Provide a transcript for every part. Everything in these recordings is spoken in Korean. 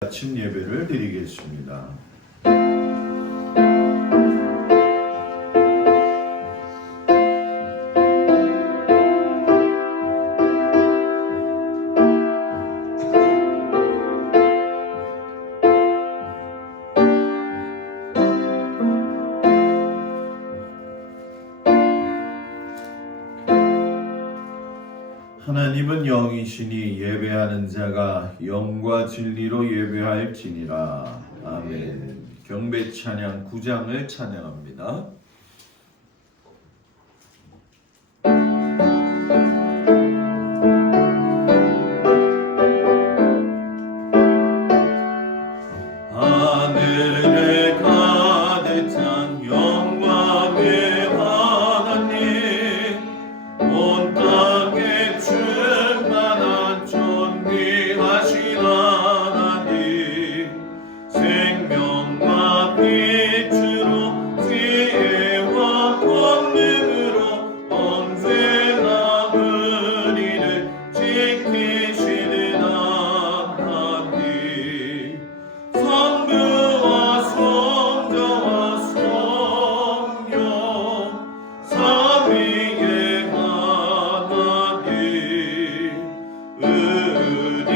아침 예배를 드리겠습니다. 하나님은 영이시니 예배하는 자가 영과 진리로 예배할지니라. 아멘. 경배 찬양 9장을 찬양합니다. 하늘에 가득 찬 영광의 하나님, 온 땅에 충만한 존귀하신 하나님, 생명과 빛으로 지혜와 권능으로 언제나 우리를 지키시는 하나님, 성부와 성자와 성령 삼위의 하나님, 우리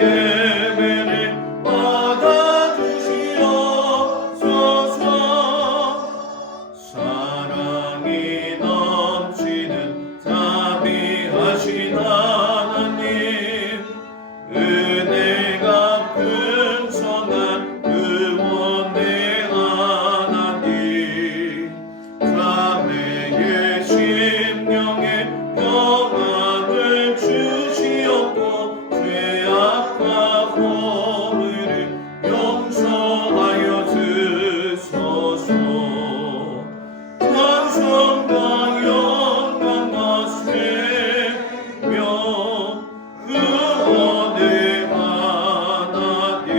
예배를 받아주시옵소서. 사랑이 넘치는 자비하신 하나님, 은혜가 풍성한 구원의 하나님, 자매의 심령에 평안을 주시옵고 죄악과 허물을 용서하여 주소서. 찬송과 영광과 생명 구원의 하나님,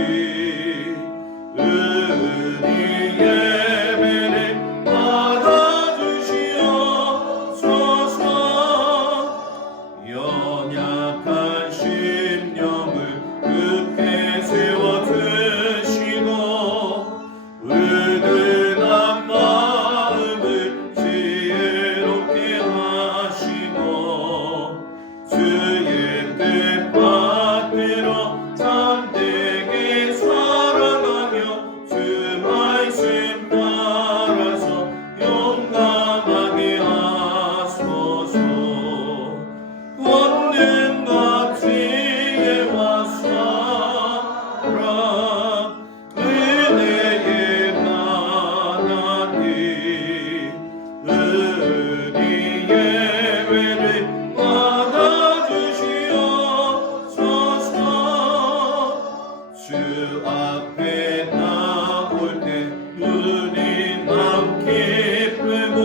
우리 예배를 받아주시옵소서. 연약한 심령을 굳게 세워주시고 은은한 마음을 지혜롭게 하시고 주의 뜻받들어 참되게 살아가며 주 말씀 따라서 용감하게 하소서. 권능과 지혜와 사랑 은혜의 하나님, 우리 예배를 받아주시옵소서. 주 앞에 나올 때 눈이 맘 기쁘고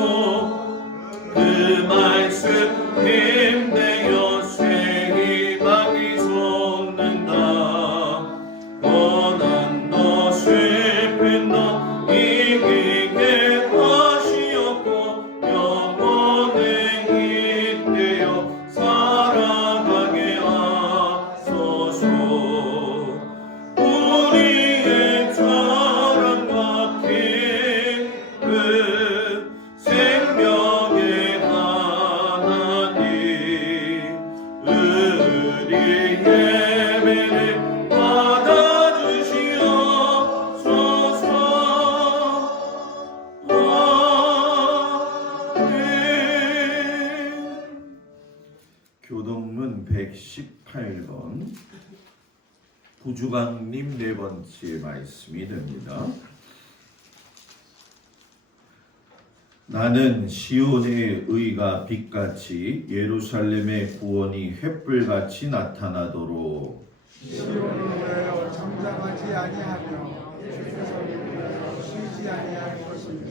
그 말씀 힘내어 새 희망이 솟는다. 고난도 슬픈 너 이기게 하시옵고 영원에 잇대어 살아가게 하소서. 우리의 자랑과 기쁨 생명의 하나님, 우리 예배를 받아주시옵소서. 아멘. 교동문 118번 구주강님 네 번째 말씀이 됩니다. 나는 시온의 의가 빛같이 예루살렘의 구원이 횃불같이 나타나도록 시온에 잠잠하지 아니하며 쉬지 아니할 것이며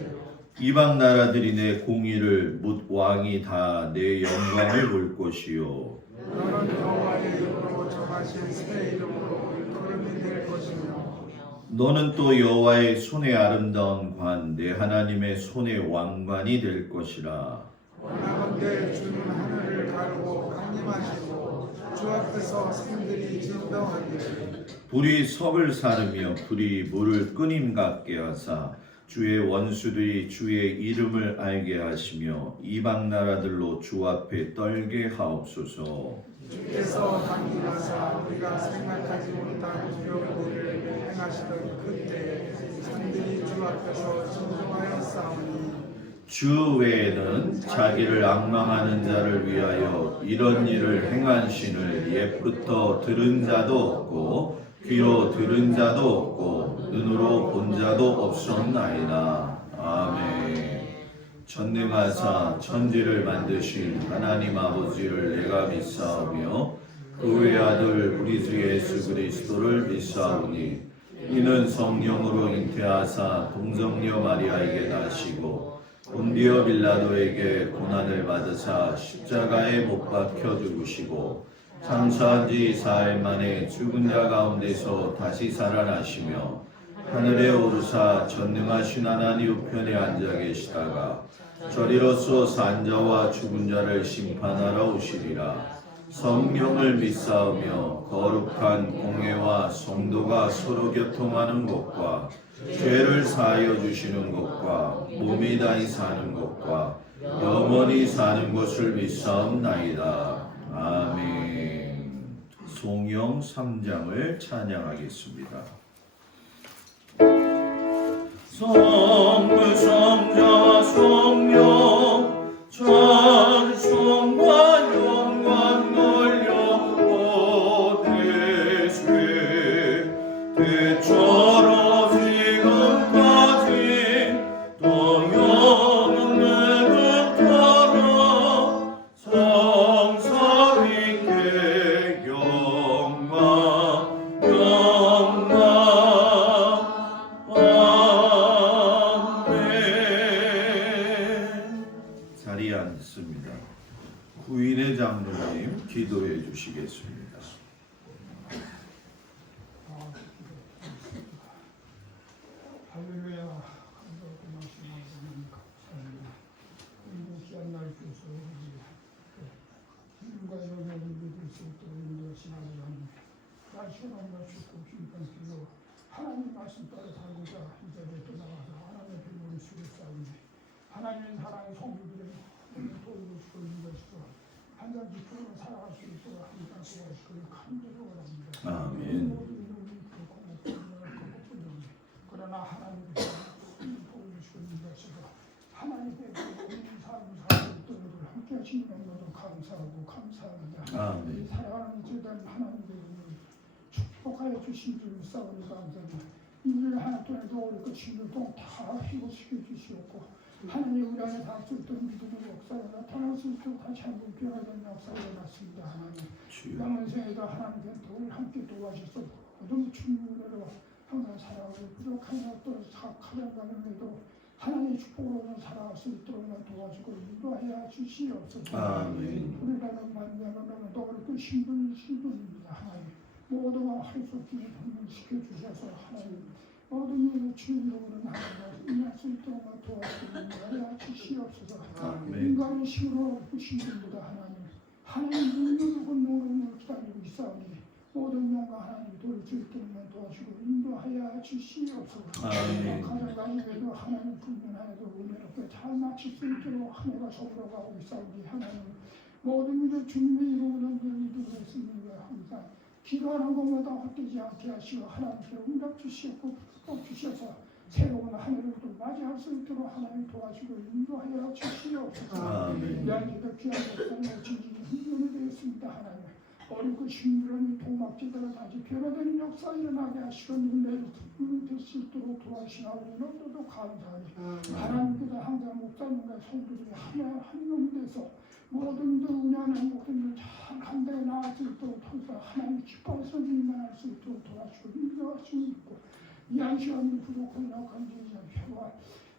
이방 나라들이 내 공의를 묻 왕이 다 내 영광을 볼 것이요 너는 여호와의 이름으로 정하신 새 이름으로 일컬음이 될 것이며 너는 또 여호와의 손의 아름다운 관 내 하나님의 손의 왕관이 될 것이라. 원하건대 주는 하늘을 가르고 강림하시고 주 앞에서 주셔서 산들이 진동하기를 불이 섭을 사르며 불이 물을 끄님 같게 하사 주의 원수들이 주의 이름을 알게 하시며 이방 나라들로 주 앞에 떨게 하옵소서. 주께서 강림하사 우리가 생각하지 못한 기록을 행하시던 그때 산들이 주 앞에서 진동하여 싸우니 주 외에는 자기를 앙망하는 자를 위하여 이런 일을 행한 신을 옛부터 들은 자도 없고 귀로 들은 자도 없고 눈으로 본 자도 없었나이다. 아멘. 전능하사 천지를 만드신 하나님 아버지를 내가 믿사오며 그 외아들 우리 주 예수 그리스도를 믿사오니 이는 성령으로 잉태하사 동정녀 마리아에게 나시고 본디오 빌라도에게 고난을 받으사 십자가에 못 박혀 죽으시고 장사한 지 4일 만에 죽은 자 가운데서 다시 살아나시며 하늘에 오르사 전능하신 하나님 우편에 앉아 계시다가 저리로서 산 자와 죽은 자를 심판하러 오시리라. 성령을 믿사오며 거룩한 공회와 성도가 서로 교통하는 것과 죄를 사하여 주시는 것과 몸이 다히 사는 것과 영원히 사는 것을 믿사옵나이다. 아멘. 송영 3장을 찬양하겠습니다. 성부 성자 성령 찬송과 영광 돌려 대수에 대처럼 지금까지 또 영원을 따라 성삼위께 영광 자리에 앉습니다. 구인의 장로님 기도해 주시겠습니다. 할렐루야. 감사하고 말씀하시는 감사합니다. 그리고 귀한 날 주셔서 하나님과 영광을 믿을 수 있도록 인도하시는 하나님, 날씨가 너무나 춥고 힘들기로 하나님 말씀 따라 살고자 이 자리에 떠나가서 하나님의 빌미를 수를 쌓으니 하나님의 사랑의 성도들의 도우시고 인도하시고 한장 지키고 살아갈 수 있도록 항상 도와주시고 간절히 원합니다. 아멘. 그러나 하나님께서 도우시고 인도하시고 하나님께 우리 삶을 살고 있도록 함께 하시는 것도 감사하고 감사합니다. 아멘. 사랑하는 제단 하나님께 축복하여 주신 줄 싸우니 감사합니다. 이를 하나 또해서 우리 그 진노동 다 회복시켜 주시옵고 하나님 우리 안에 닿을 수 있도록 믿음의 역사가 나타날 수 있도록 다시 한번 변화된 역사가 일어났습니다. 하나님 남은 생에도 하나님께 늘 함께 도와주셔서 모든 충분으로 항상 살아가고 부족한 것도 가장 가는데도 하나님의 축복으로 살아갈 수 있도록 도와주고 인도하여 주시옵소서. 아멘. 우리라는 만나면 또 그렇게 신분입니다. 하나님 모두가 할 수 없기를 분명시켜 주셔서 하나님 모든 일을 주인으로는 하나님 인할 수 있도록 도와주시고 인도하여 주시옵소서. 인간의 힘으로 신분보다 하나님 능력의 권능으로 기다리고 있사오니 모든 영광 하나님 도울 수 있도록 도와주고 인도하여 주시옵소서. 가정 가정에도 하나님 불면하여도 은혜롭게 잘 마칠 수 있도록 한 해가 서울어가고 있사오니 하나님 모든 일을 주님의 이름으로 믿음으로 했습니다. 항상 기도하는 것마다 헛되지 않게 하시고 하나님께 응답 주시고 축복 주셔서 새로운 한 해를 또 맞이할 수 있도록 하나님 도와주고 인도하여 주시옵소서. 양기가 귀한 것을 진진이 훈련이 되었습니다. 하나님 어리고 힘들은 도막지대로 다시 변화되는 역사 일어나게 하시고 은혜를 될 수 있도록 도와주시나 우리 너무도 감사하니 하나님께서 항상 목사님과 성도들이 한 놈이 돼서 모든 은혜하는 행복들을 잘 한데 나을 수 있도록 통해서 하나님 기뻐서 일만할 수 있도록 도와주고 인도할 수 있고 이 한 시간이 부족한 약한 죄와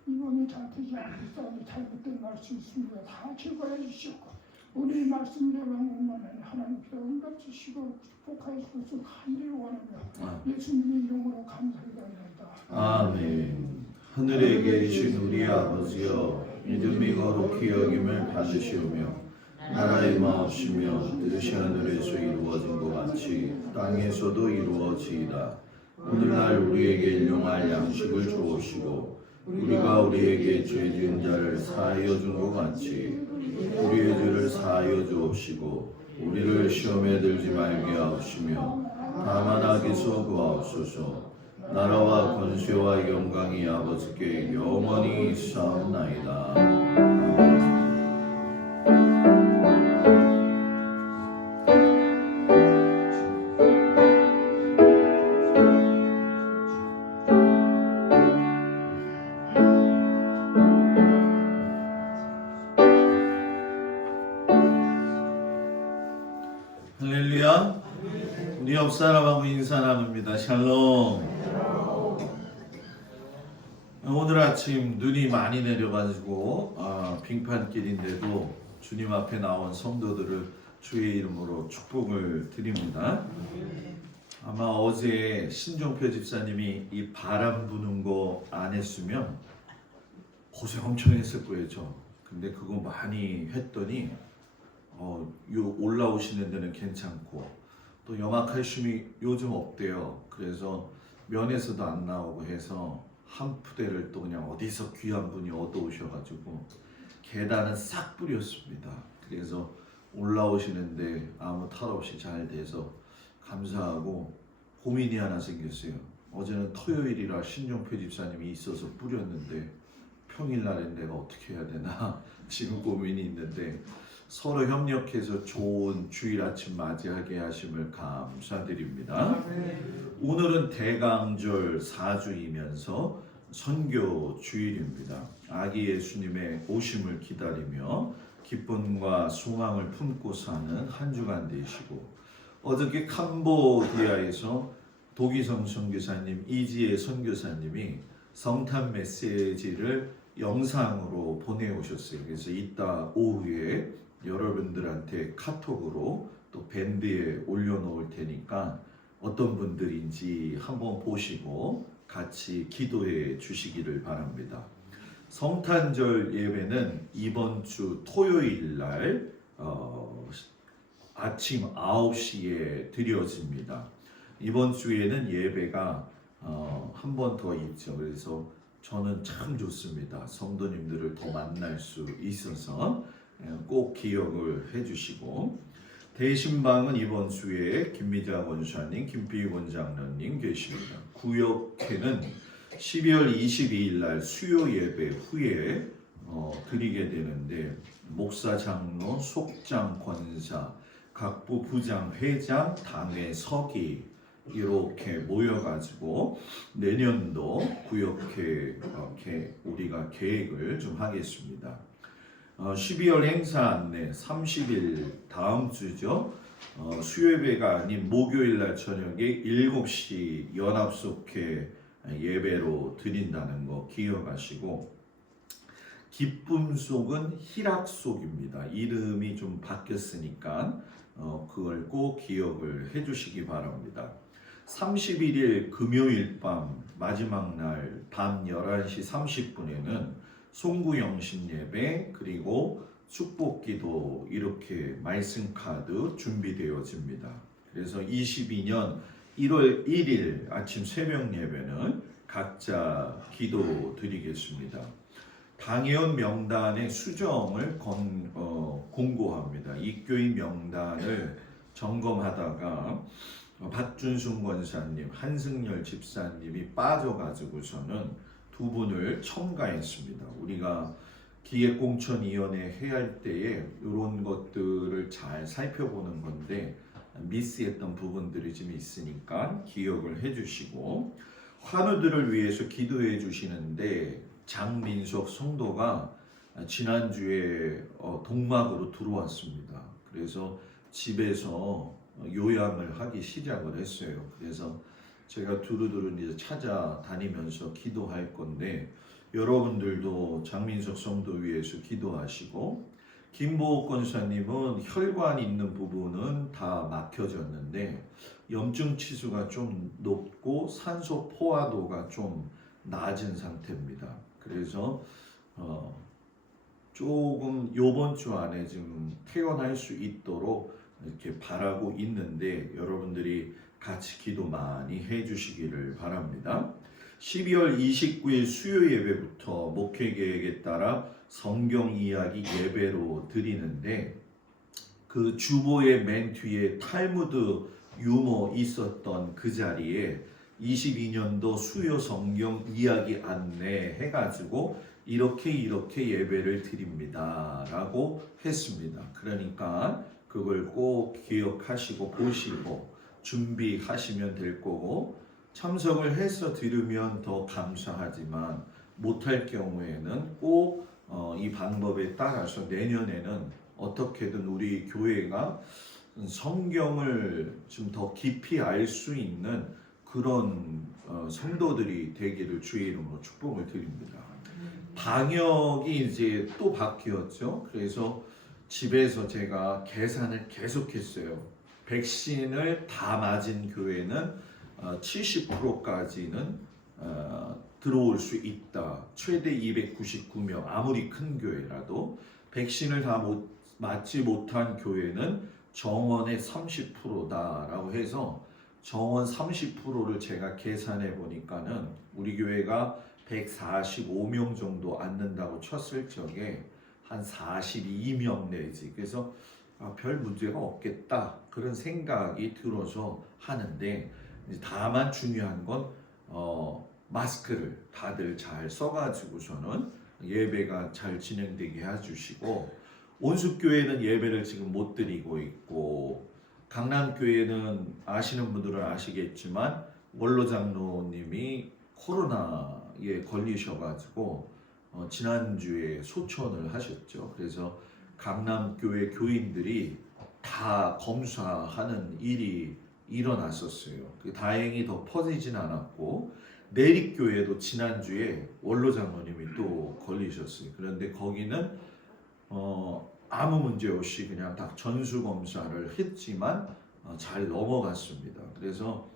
이번이 잘 되지 않고 싸움이 잘못된 말씀 있습니다. 다 제거해 주시고 우리 말씀대로 하는 하나님께서 응답 주시고 축복하여 주셔서 간절히 원합니다. 예수님의 이름으로 감사드립니다. 아멘. 하늘에 계신 우리 아버지여 믿음이 거룩히 여김을 받으시오며 나라의 마옵시며 뜻이 하늘에서 이루어진 것 같이 땅에서도 이루어지이다. 오늘날 우리에게 일용할 양식을 주옵시고 우리가 우리에게 죄 지은 자를 사하여 준 것 같이 우리의 죄를 사하여 주옵시고 우리를 시험에 들지 말게 하옵시며 다만 악에서 구하옵소서. 나라와 권세와 영광이 아버지께 영원히 있사옵나이다. 할렐루야. 우리 옆 사람하고 인사 나눕니다. 샬롬. 오늘 아침 눈이 많이 내려가지고 빙판길인데도 주님 앞에 나온 성도들을 주의 이름으로 축복을 드립니다. 아마 어제 신종표 집사님이 이 바람 부는 거 안 했으면 고생 엄청 했을 거예요. 근데 그거 많이 했더니 요 올라오시는 데는 괜찮고 또 염화칼슘이 요즘 없대요. 그래서 면에서도 안 나오고 해서 한 푸대를 또 그냥 어디서 귀한 분이 얻어오셔가지고 계단은 싹 뿌렸습니다. 그래서 올라오시는데 아무 탈 없이 잘 돼서 감사하고 고민이 하나 생겼어요. 어제는 토요일이라 신종표 집사님이 있어서 뿌렸는데 평일날엔 내가 어떻게 해야 되나 지금 고민이 있는데 서로 협력해서 좋은 주일 아침 맞이하게 하심을 감사드립니다. 오늘은 대강절 4주이면서 선교 주일입니다. 아기 예수님의 오심을 기다리며 기쁨과 소망을 품고 사는 한 주간 되시고 어저께 캄보디아에서 도기성 선교사님, 이지혜 선교사님이 성탄 메시지를 영상으로 보내오셨어요. 그래서 이따 오후에 여러분들한테 카톡으로 또 밴드에 올려놓을 테니까 어떤 분들인지 한번 보시고 같이 기도해 주시기를 바랍니다. 성탄절 예배는 이번 주 토요일 날 아침 9시에 드려집니다. 이번 주에는 예배가 한 번 더 있죠. 그래서 저는 참 좋습니다. 성도님들을 더 만날 수 있어서 꼭 기억을 해주시고 대신방은 이번 주에 김미자 권사님, 김비권 장로님 계십니다. 구역회는 12월 22일 날 수요 예배 후에 드리게 되는데 목사, 장로, 속장, 권사, 각부 부장, 회장, 당회, 서기 이렇게 모여가지고 내년도 구역회 이렇게 우리가 계획을 좀 하겠습니다. 12월 행사 안내 30일 다음 주죠. 수요예배가 아닌 목요일 날 저녁에 7시 연합속회 예배로 드린다는 거 기억하시고 기쁨 속은 희락 속입니다. 이름이 좀 바뀌었으니까 그걸 꼭 기억을 해주시기 바랍니다. 31일 금요일 밤 마지막 날 밤 11시 30분에는 송구영신 예배 그리고 축복기도 이렇게 말씀 카드 준비되어집니다. 그래서 22년 1월 1일 아침 새벽 예배는 각자 기도 드리겠습니다. 당회원 명단의 수정을 공고합니다. 입교인 명단을 점검하다가 박준순 권사님, 한승열 집사님이 빠져가지고서는 두 분을 첨가했습니다. 우리가 기획공천위원회 해야 할 때에 이런 것들을 잘 살펴보는 건데 미스했던 부분들이 좀 있으니까 기억을 해주시고 환우들을 위해서 기도해 주시는데 장민석 성도가 지난주에 동막으로 들어왔습니다. 그래서 집에서 요양을 하기 시작을 했어요. 그래서 제가 두루두루 이제 찾아다니면서 기도할 건데 여러분들도 장민석 성도 위해서 기도하시고 김보옥 권사님은 혈관 있는 부분은 다 막혀졌는데 염증 치수가 좀 높고 산소 포화도가 좀 낮은 상태입니다. 그래서 조금 요번 주 안에 지금 태어날 수 있도록 이렇게 바라고 있는데 여러분들이 같이 기도 많이 해주시기를 바랍니다. 12월 29일 수요 예배부터 목회 계획에 따라 성경 이야기 예배로 드리는데 그 주보의 맨 뒤에 탈무드 유머 있었던 그 자리에 22년도 수요 성경 이야기 안내 해가지고 이렇게 예배를 드립니다 라고 했습니다. 그러니까 그걸 꼭 기억하시고 보시고 준비하시면 될 거고, 참석을 해서 들으면 더 감사하지만 못할 경우에는 꼭 이 방법에 따라서 내년에는 어떻게든 우리 교회가 성경을 좀 더 깊이 알 수 있는 그런 성도들이 되기를 주의 이름으로 축복을 드립니다. 방역이 이제 또 바뀌었죠. 그래서 집에서 제가 계산을 계속했어요. 백신을 다 맞은 교회는 70%까지는 들어올 수 있다. 최대 299명, 아무리 큰 교회라도. 백신을 다 맞지 못한 교회는 정원의 30%다라고 해서 정원 30%를 제가 계산해 보니까는 우리 교회가 145명 정도 앉는다고 쳤을 적에 한 42명 내지, 그래서 별 문제가 없겠다 그런 생각이 들어서 하는데, 다만 중요한 건 마스크를 다들 잘 써가지고서는 예배가 잘 진행되게 해주시고, 온숫교회는 예배를 지금 못 드리고 있고, 강남교회는 아시는 분들은 아시겠지만 원로 장로님이 코로나에 걸리셔가지고 지난주에 소천을 하셨죠. 그래서 강남교회 교인들이 다 검사하는 일이 일어났었어요. 다행히 더 퍼지진 않았고, 내립교회도 지난주에 원로 장로님이 또 걸리셨어요. 그런데 거기는 아무 문제 없이 그냥 다 전수 검사를 했지만 잘 넘어갔습니다. 그래서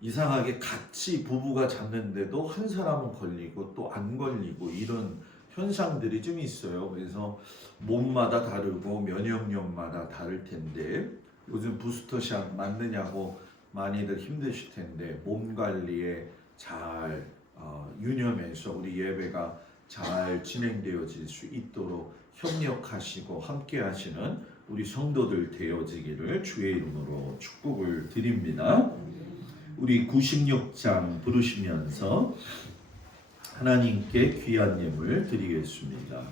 이상하게 같이 부부가 잤는데도 한 사람은 걸리고 또 안 걸리고 이런 현상들이 좀 있어요. 그래서 몸마다 다르고 면역력마다 다를 텐데, 요즘 부스터샷 맞느냐고 많이들 힘드실 텐데 몸 관리에 잘 유념해서 우리 예배가 잘 진행되어질 수 있도록 협력하시고 함께 하시는 우리 성도들 되어지기를 주의 이름으로 축복을 드립니다. 우리 96장 부르시면서 하나님께 귀한 예물 드리겠습니다.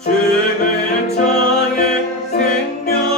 죽을 자의 생명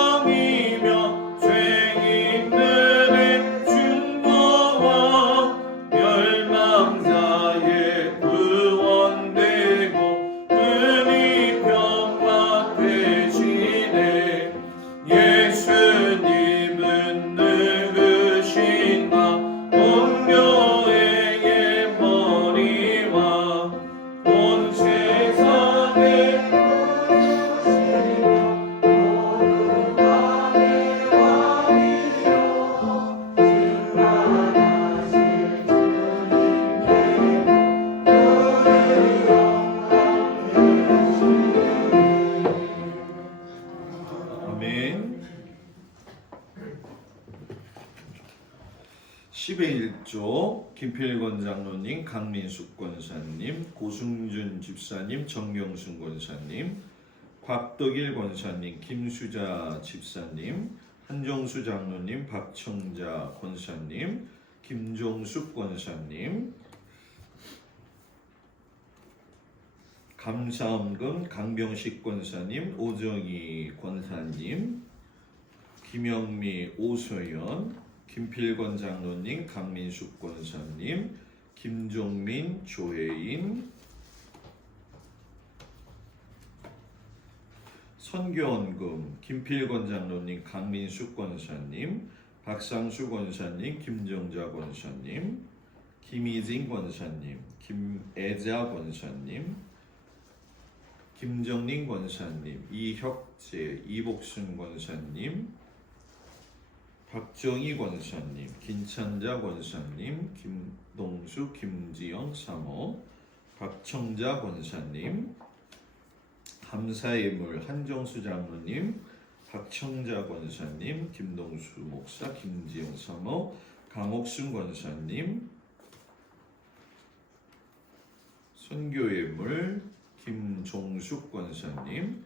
아멘. 10의 1조 김필권 장로님, 강민숙 권사님, 고승준 집사님, 정경순 권사님, 곽덕일 권사님, 김수자 집사님, 한정수 장로님, 박청자 권사님, 김종숙 권사님, 감사원금 강병식 권사님, 오정희 권사님, 김영미, 오서연, 김필권 장로님, 강민숙 권사님, 김종민, 조혜인, 선교원금 김필권 장로님, 강민숙 권사님, 박상수 권사님, 김정자 권사님, 김희진 권사님, 김애자 권사님, 김정린 권사님, 이혁재, 이복순 권사님, 박정희 권사님, 김찬자 권사님, 김동수, 김지영 사모, 박청자 권사님, 감사의 물 한정수 장로님, 박청자 권사님, 김동수 목사, 김지영 사모, 강옥순 권사님, 선교의 물 김종숙 권사님,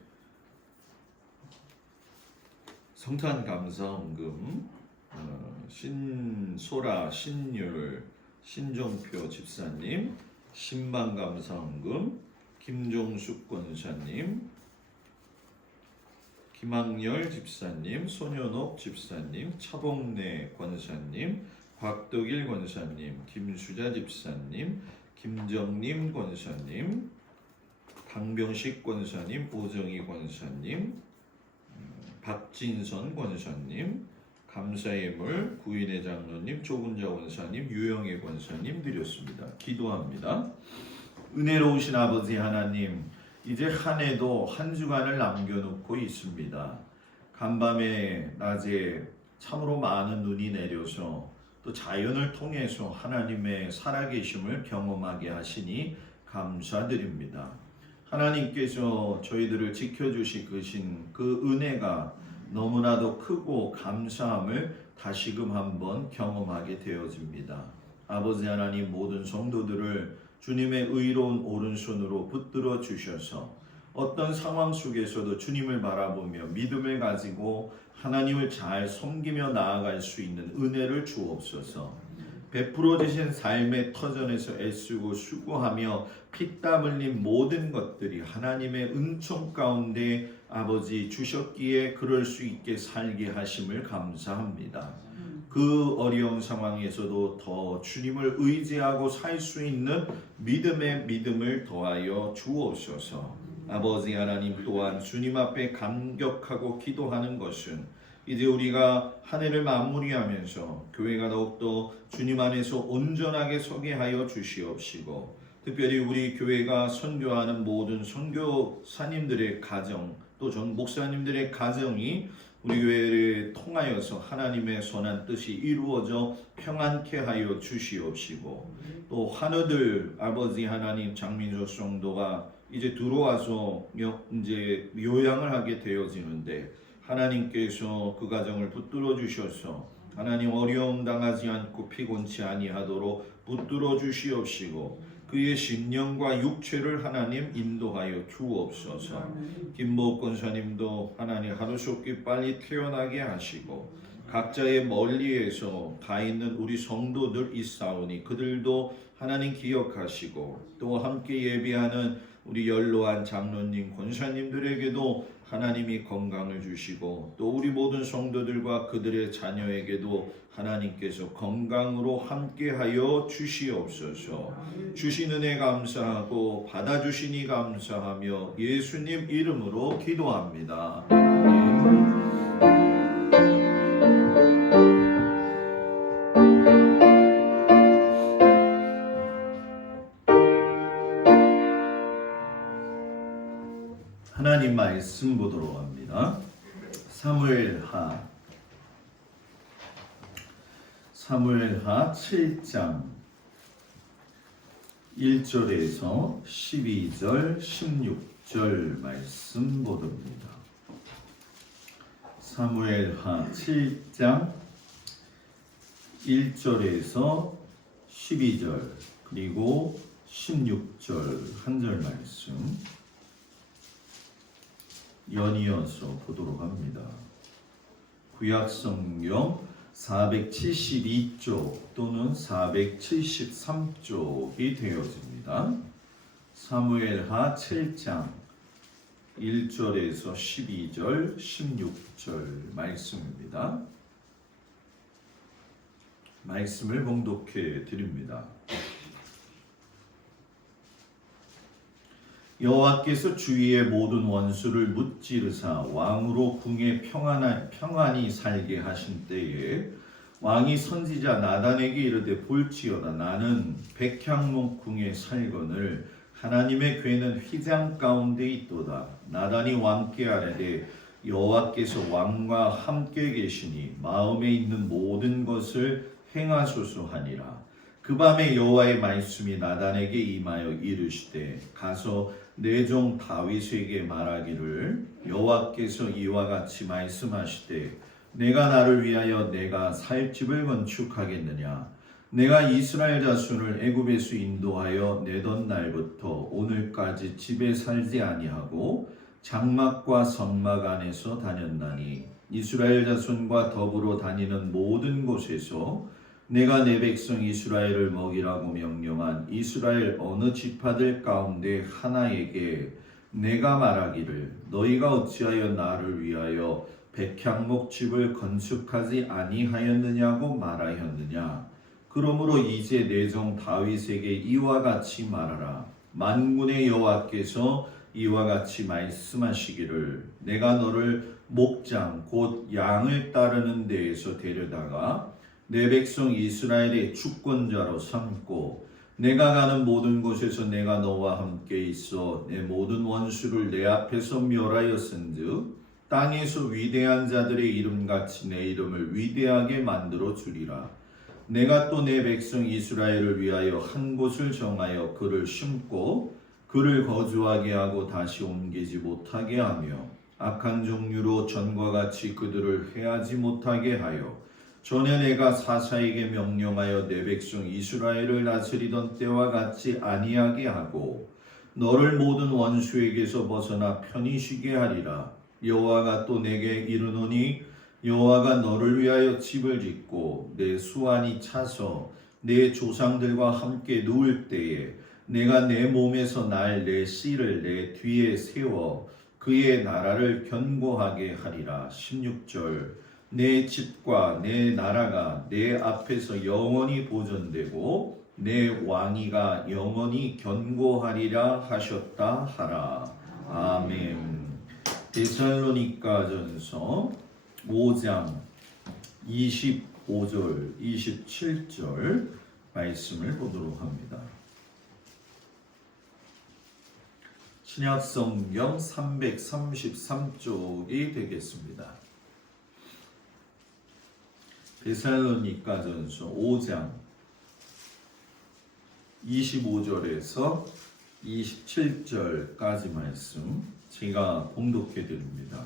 성탄 감사헌금 신소라, 신율, 신종표 집사님, 신방 감사헌금 김종숙 권사님, 김학열 집사님, 손현옥 집사님, 차봉래 권사님, 곽덕일 권사님, 김수자 집사님, 김정림 권사님, 강병식 권사님, 오정희 권사님, 박진선 권사님, 감사의 물 구인의 장로님, 조근자 권사님, 유영애 권사님 드렸습니다. 기도합니다. 은혜로우신 아버지 하나님, 이제 한 해도 한 주간을 남겨놓고 있습니다. 간밤에 낮에 참으로 많은 눈이 내려서 또 자연을 통해서 하나님의 살아계심을 경험하게 하시니 감사드립니다. 하나님께서 저희들을 지켜주시신 그 은혜가 너무나도 크고 감사함을 다시금 한번 경험하게 되어집니다. 아버지 하나님, 모든 성도들을 주님의 의로운 오른손으로 붙들어 주셔서 어떤 상황 속에서도 주님을 바라보며 믿음을 가지고 하나님을 잘 섬기며 나아갈 수 있는 은혜를 주옵소서. 베풀어 주신 삶의 터전에서 애쓰고 수고하며 피땀 흘린 모든 것들이 하나님의 은총 가운데 아버지 주셨기에 그럴 수 있게 살게 하심을 감사합니다. 그 어려운 상황에서도 더 주님을 의지하고 살 수 있는 믿음의 믿음을 더하여 주옵소서. 아버지 하나님, 또한 주님 앞에 감격하고 기도하는 것은 이제 우리가 한 해를 마무리하면서 교회가 더욱더 주님 안에서 온전하게 서게 하여 주시옵시고, 특별히 우리 교회가 선교하는 모든 선교사님들의 가정, 또 전 목사님들의 가정이 우리 교회를 통하여서 하나님의 선한 뜻이 이루어져 평안케 하여 주시옵시고, 또 환우들 아버지 하나님, 장민조 성도가 이제 들어와서 이제 요양을 하게 되어지는데 하나님께서 그 가정을 붙들어 주셔서 하나님 어려움 당하지 않고 피곤치 아니하도록 붙들어 주시옵시고, 그의 신령과 육체를 하나님 인도하여 주옵소서. 김보욱 권사님도 하나님 하루속히 빨리 태어나게 하시고, 각자의 멀리에서 가 있는 우리 성도들 있사오니 그들도 하나님 기억하시고, 또 함께 예비하는 우리 연로한 장로님, 권사님들에게도 하나님이 건강을 주시고, 또 우리 모든 성도들과 그들의 자녀에게도 하나님께서 건강으로 함께하여 주시옵소서. 주신 은혜 감사하고 받아주시니 감사하며 예수님 이름으로 기도합니다. 하나님 말씀 보도록 합니다. 사무엘하 7장 1절에서 12절 16절 말씀 보도입니다. 사무엘하 7장 1절에서 12절 그리고 16절 한 절 말씀 연이어서 보도록 합니다. 구약성경 472쪽 또는 473쪽이 되어집니다. 사무엘하 7장 1절에서 12절, 16절 말씀입니다. 말씀을 봉독해 드립니다. 여호와께서 주위의 모든 원수를 무찌르사 왕으로 궁에 평안히 살게 하신 때에 왕이 선지자 나단에게 이르되 볼지어다 나는 백향목 궁에 살거늘 하나님의 궤는 휘장 가운데 있도다. 나단이 왕께 아뢰되 여호와께서 왕과 함께 계시니 마음에 있는 모든 것을 행하소서 하니라. 그 밤에 여호와의 말씀이 나단에게 임하여 이르시되 가서 내 종 다윗에게 말하기를 여호와께서 이와 같이 말씀하시되 내가 나를 위하여 내가 살 집을 건축하겠느냐. 내가 이스라엘 자손을 애굽에서 인도하여 내던 날부터 오늘까지 집에 살지 아니하고 장막과 성막 안에서 다녔나니 이스라엘 자손과 더불어 다니는 모든 곳에서 내가 내 백성 이스라엘을 먹이라고 명령한 이스라엘 어느 지파들 가운데 하나에게 내가 말하기를 너희가 어찌하여 나를 위하여 백향목 집을 건축하지 아니하였느냐고 말하였느냐. 그러므로 이제 내 종 다윗에게 이와 같이 말하라. 만군의 여호와께서 이와 같이 말씀하시기를 내가 너를 목장 곧 양을 따르는 데에서 데려다가 내 백성 이스라엘의 주권자로 삼고 내가 가는 모든 곳에서 내가 너와 함께 있어 내 모든 원수를 내 앞에서 멸하였은즉 땅에서 위대한 자들의 이름같이 내 이름을 위대하게 만들어 주리라. 내가 또 내 백성 이스라엘을 위하여 한 곳을 정하여 그를 심고 그를 거주하게 하고 다시 옮기지 못하게 하며 악한 종류로 전과 같이 그들을 해하지 못하게 하여 전에 내가 사사에게 명령하여 내 백성 이스라엘을 다스리던 때와 같이 아니하게 하고 너를 모든 원수에게서 벗어나 편히 쉬게 하리라. 여호와가 또 내게 이르노니 여호와가 너를 위하여 집을 짓고 내 수완이 차서 내 조상들과 함께 누울 때에 내가 내 몸에서 날 내 씨를 내 뒤에 세워 그의 나라를 견고하게 하리라. 16절 내 집과 내 나라가 내 앞에서 영원히 보존되고 내 왕위가 영원히 견고하리라 하셨다 하라. 아멘. 데살로니가전서 5장 25절 27절 말씀을 보도록 합니다. 신약성경 333쪽이 되겠습니다. 데살로니가전서 5장 25절에서 27절까지 말씀 제가 봉독해 드립니다.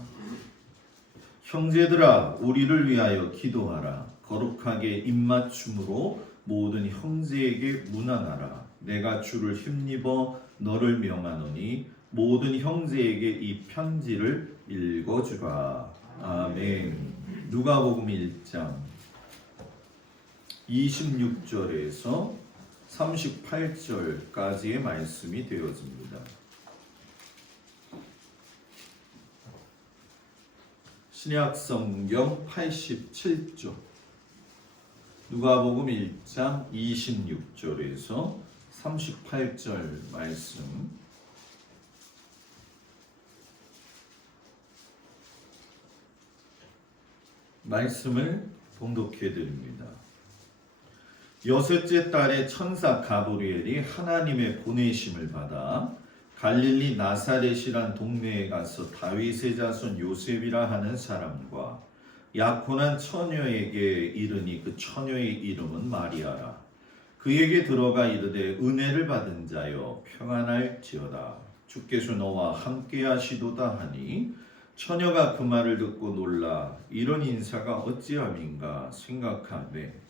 형제들아 우리를 위하여 기도하라. 거룩하게 입맞춤으로 모든 형제에게 문안하라. 내가 주를 힘입어 너를 명하노니 모든 형제에게 이 편지를 읽어주라. 아멘. 누가복음 1장 26절에서 38절까지의 말씀이 되어집니다. 신약성경 87쪽 누가복음 1장 26절에서 38절 말씀을 봉독해 드립니다. 여섯째 달에 천사 가브리엘이 하나님의 보내심을 받아 갈릴리 나사렛이란 동네에 가서 다윗의 자손 요셉이라 하는 사람과 약혼한 처녀에게 이르니 그 처녀의 이름은 마리아라. 그에게 들어가 이르되 은혜를 받은 자여 평안할지어다. 주께서 너와 함께 하시도다 하니 처녀가 그 말을 듣고 놀라 이런 인사가 어찌함인가 생각하되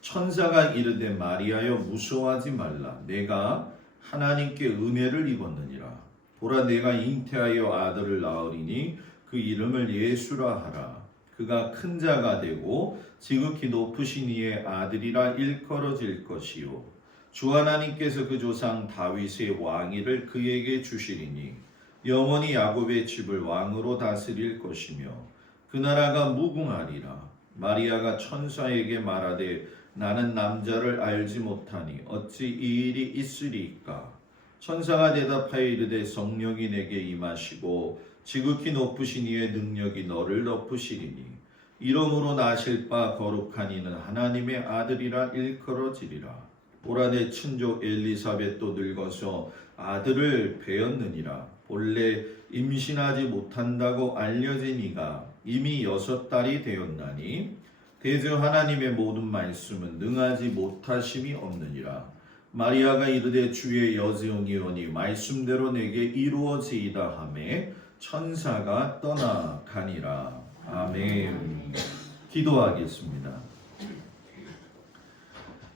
천사가 이르되 마리아여 무서워하지 말라. 내가 하나님께 은혜를 입었느니라. 보라 내가 잉태하여 아들을 낳으리니 그 이름을 예수라 하라. 그가 큰 자가 되고 지극히 높으신 이의 아들이라 일컬어질 것이요 주 하나님께서 그 조상 다윗의 왕위를 그에게 주시리니 영원히 야곱의 집을 왕으로 다스릴 것이며 그 나라가 무궁하리라. 마리아가 천사에게 말하되 나는 남자를 알지 못하니 어찌 이 일이 있으리이까. 천사가 대답하여 이르되 성령이 내게 임하시고 지극히 높으신 이의 능력이 너를 덮으시리니 이름으로 나실 바 거룩한 이는 하나님의 아들이라 일컬어지리라. 보라 내 친족 엘리사벳도 늙어서 아들을 배었느니라. 본래 임신하지 못한다고 알려진 이가 이미 6달이 되었나니 대저 하나님의 모든 말씀은 능하지 못하심이 없느니라. 마리아가 이르되 주의 여종이오니 말씀대로 내게 이루어지이다 하매 천사가 떠나가니라. 아멘. 기도하겠습니다.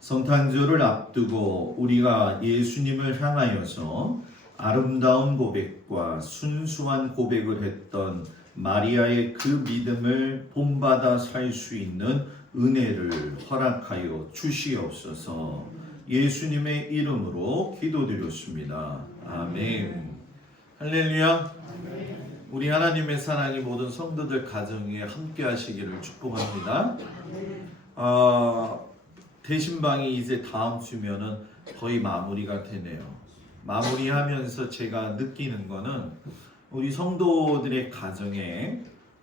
성탄절을 앞두고 우리가 예수님을 향하여서 아름다운 고백과 순수한 고백을 했던 마리아의 그 믿음을 본받아 살 수 있는 은혜를 허락하여 주시옵소서. 예수님의 이름으로 기도드렸습니다. 아멘. 할렐루야. 우리 하나님의 사랑이 모든 성도들 가정에 함께 하시기를 축복합니다. 대신방이 이제 다음 주면은 거의 마무리가 되네요. 마무리하면서 제가 느끼는 거는 우리 성도들의 가정에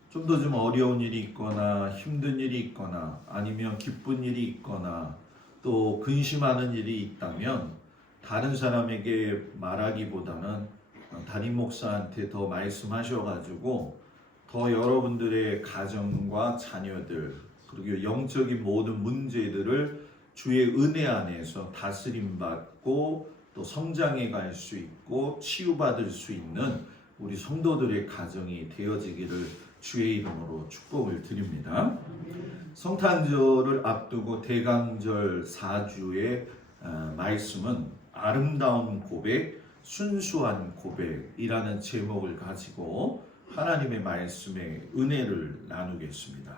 좀 더 좀 어려운 일이 있거나 힘든 일이 있거나 아니면 기쁜 일이 있거나 또 근심하는 일이 있다면 다른 사람에게 말하기보다는 담임 목사한테 더 말씀하셔가지고 더 여러분들의 가정과 자녀들 그리고 영적인 모든 문제들을 주의 은혜 안에서 다스림 받고 또 성장해 갈 수 있고 치유받을 수 있는 우리 성도들의 가정이 되어지기를 주의 이름으로 축복을 드립니다. 성탄절을 앞두고 대강절 4주의 말씀은 아름다운 고백, 순수한 고백이라는 제목을 가지고 하나님의 말씀의 은혜를 나누겠습니다.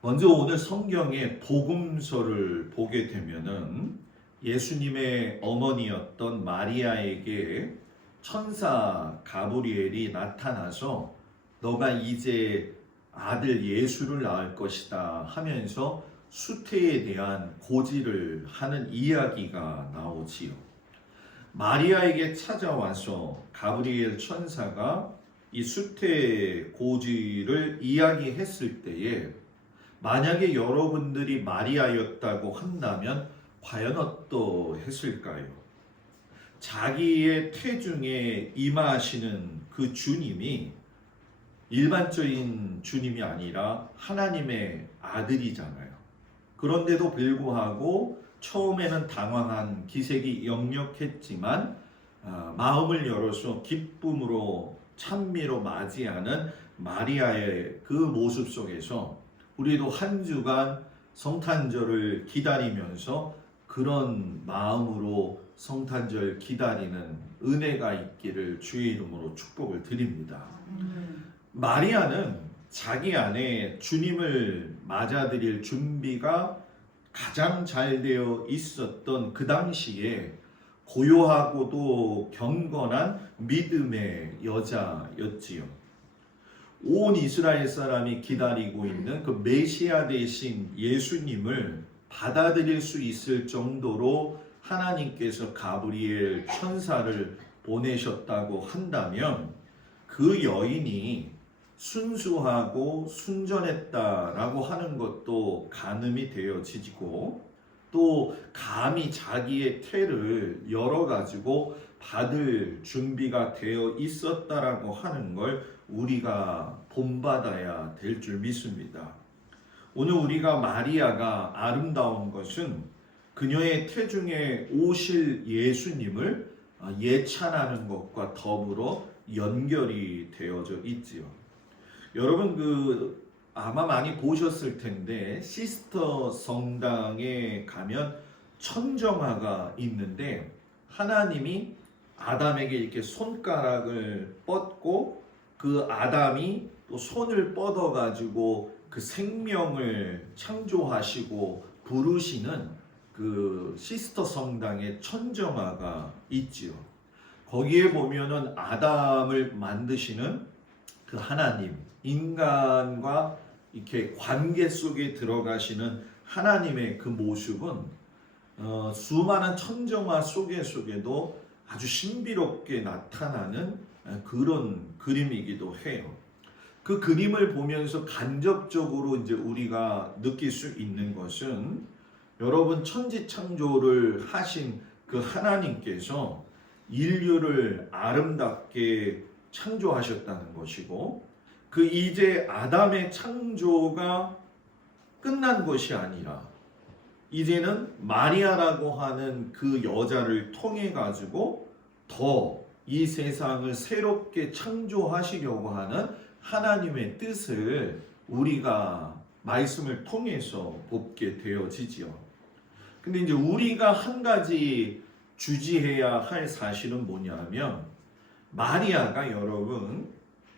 먼저 오늘 성경의 복음서를 보게 되면은 예수님의 어머니였던 마리아에게 천사 가브리엘이 나타나서 너가 이제 아들 예수를 낳을 것이다 하면서 수태에 대한 고지를 하는 이야기가 나오지요. 마리아에게 찾아와서 가브리엘 천사가 이 수태 고지를 이야기했을 때에 만약에 여러분들이 마리아였다고 한다면 과연 어떠했을까요? 자기의 태중에 임하시는 그 주님이 일반적인 주님이 아니라 하나님의 아들이잖아요. 그런데도 불구하고 처음에는 당황한 기색이 역력했지만 마음을 열어서 기쁨으로 찬미로 맞이하는 마리아의 그 모습 속에서 우리도 한 주간 성탄절을 기다리면서 그런 마음으로 성탄절 기다리는 은혜가 있기를 주의 이름으로 축복을 드립니다. 마리아는 자기 안에 주님을 맞아들일 준비가 가장 잘 되어 있었던 그 당시에 고요하고도 경건한 믿음의 여자였지요. 온 이스라엘 사람이 기다리고 있는 그 메시아 대신 예수님을 받아들일 수 있을 정도로 하나님께서 가브리엘 천사를 보내셨다고 한다면 그 여인이 순수하고 순전했다라고 하는 것도 가늠이 되어지고 또 감히 자기의 태를 열어가지고 받을 준비가 되어 있었다라고 하는 걸 우리가 본받아야 될 줄 믿습니다. 오늘 우리가 마리아가 아름다운 것은 그녀의 태중에 오실 예수님을 예찬하는 것과 더불어 연결이 되어져 있지요. 여러분 아마 많이 보셨을 텐데 시스터 성당에 가면 천정화가 있는데 하나님이 아담에게 이렇게 손가락을 뻗고 그 아담이 또 손을 뻗어 가지고 그 생명을 창조하시고 부르시는 그 시스터 성당의 천정화가 있지요. 거기에 보면은 아담을 만드시는 그 하나님, 인간과 이렇게 관계 속에 들어가시는 하나님의 그 모습은 수많은 천정화 속에도 아주 신비롭게 나타나는 그런 그림이기도 해요. 그 그림을 보면서 간접적으로 이제 우리가 느낄 수 있는 것은 여러분 천지창조를 하신 그 하나님께서 인류를 아름답게 창조하셨다는 것이고 그 이제 아담의 창조가 끝난 것이 아니라 이제는 마리아라고 하는 그 여자를 통해 가지고 더 이 세상을 새롭게 창조하시려고 하는 하나님의 뜻을 우리가 말씀을 통해서 보게 되어지지요. 근데 이제 우리가 한 가지 주지해야 할 사실은 뭐냐면 마리아가 여러분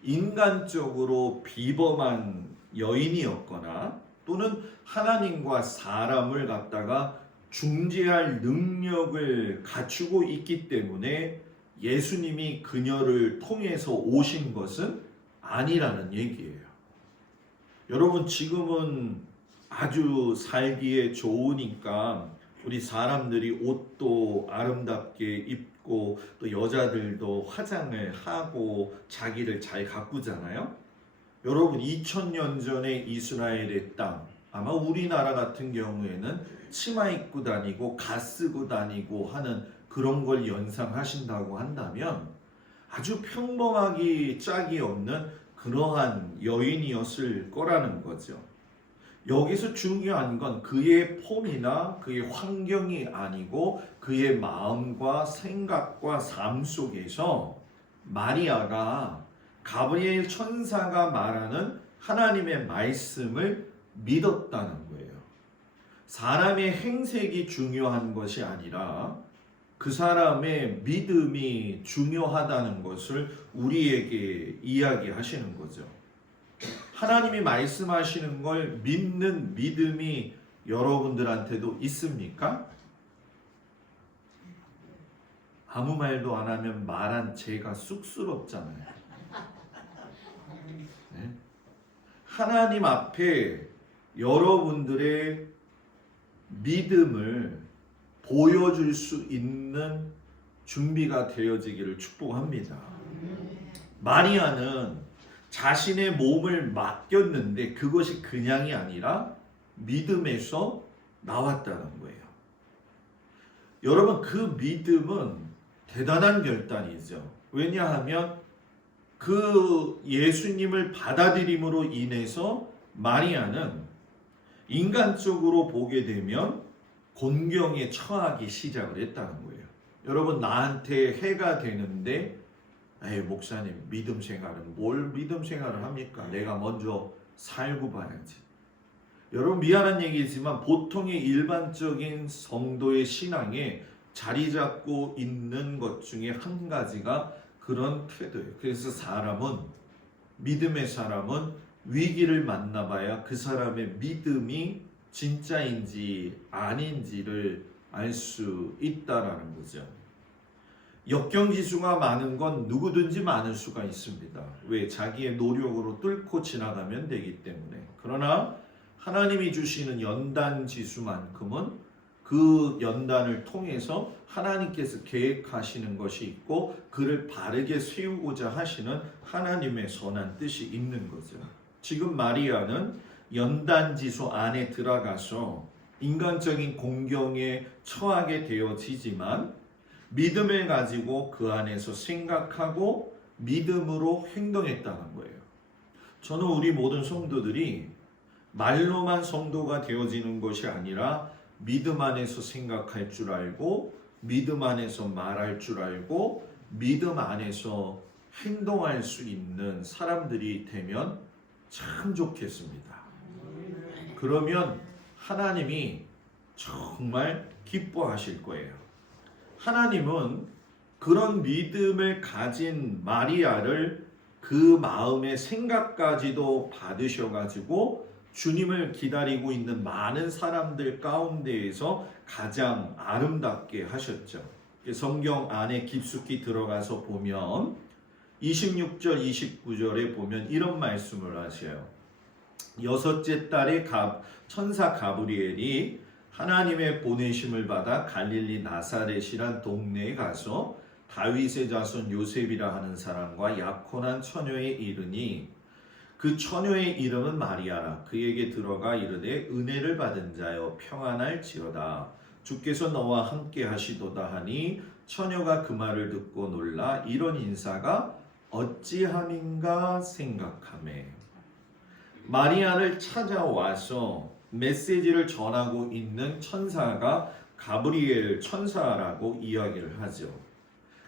인간적으로 비범한 여인이었거나 또는 하나님과 사람을 갖다가 중재할 능력을 갖추고 있기 때문에 예수님이 그녀를 통해서 오신 것은 아니라는 얘기예요. 여러분 지금은 아주 살기에 좋으니까 우리 사람들이 옷도 아름답게 입고 또 여자들도 화장을 하고 자기를 잘 가꾸잖아요. 여러분 2000년 전에 이스라엘의 땅 아마 우리나라 같은 경우에는 치마 입고 다니고 가 쓰고 다니고 하는 그런 걸 연상하신다고 한다면 아주 평범하기 짝이 없는 그러한 여인이었을 거라는 거죠. 여기서 중요한 건 그의 폼이나 그의 환경이 아니고 그의 마음과 생각과 삶 속에서 마리아가 가브리엘 천사가 말하는 하나님의 말씀을 믿었다는 거예요. 사람의 행색이 중요한 것이 아니라 그 사람의 믿음이 중요하다는 것을 우리에게 이야기하시는 거죠. 하나님이 말씀하시는 걸 믿는 믿음이 여러분들한테도 있습니까? 아무 말도 안 하면 말한 제가 쑥스럽잖아요. 네? 하나님 앞에 여러분들의 믿음을 보여줄 수 있는 준비가 되어지기를 축복합니다. 마리아는 자신의 몸을 맡겼는데 그것이 그냥이 아니라 믿음에서 나왔다는 거예요. 여러분 그 믿음은 대단한 결단이죠. 왜냐하면 그 예수님을 받아들임으로 인해서 마리아는 인간적으로 보게 되면 곤경에 처하기 시작을 했다는 거예요. 여러분 나한테 해가 되는데 에이 목사님 믿음 생활은 뭘 믿음 생활을 합니까? 내가 먼저 살고 봐야지. 여러분 미안한 얘기지만 보통의 일반적인 성도의 신앙에 자리 잡고 있는 것 중에 한 가지가 그런 태도예요. 그래서 믿음의 사람은 위기를 만나봐야 그 사람의 믿음이 진짜인지 아닌지를 알 수 있다라는 거죠. 역경지수가 많은 건 누구든지 많을 수가 있습니다. 왜? 자기의 노력으로 뚫고 지나가면 되기 때문에. 그러나 하나님이 주시는 연단지수만큼은 그 연단을 통해서 하나님께서 계획하시는 것이 있고 그를 바르게 세우고자 하시는 하나님의 선한 뜻이 있는 거죠. 지금 마리아는 연단지수 안에 들어가서 인간적인 공경에 처하게 되어지지만 믿음을 가지고 그 안에서 생각하고 믿음으로 행동했다는 거예요. 저는 우리 모든 성도들이 말로만 성도가 되어지는 것이 아니라 믿음 안에서 생각할 줄 알고 믿음 안에서 말할 줄 알고 믿음 안에서 행동할 수 있는 사람들이 되면 참 좋겠습니다. 그러면 하나님이 정말 기뻐하실 거예요. 하나님은 그런 믿음을 가진 마리아를 그 마음의 생각까지도 받으셔가지고 주님을 기다리고 있는 많은 사람들 가운데에서 가장 아름답게 하셨죠. 성경 안에 깊숙이 들어가서 보면 26절 29절에 보면 이런 말씀을 하셔요. 여섯째 달에 천사 가브리엘이 하나님의 보내심을 받아 갈릴리 나사렛이란 동네에 가서 다윗의 자손 요셉이라 하는 사람과 약혼한 처녀에 이르니 그 처녀의 이름은 마리아라. 그에게 들어가 이르되 은혜를 받은 자여 평안할지어다. 주께서 너와 함께 하시도다 하니 처녀가 그 말을 듣고 놀라 이런 인사가 어찌함인가 생각하매 마리아를 찾아와서 메시지를 전하고 있는 천사가 가브리엘 천사라고 이야기를 하죠.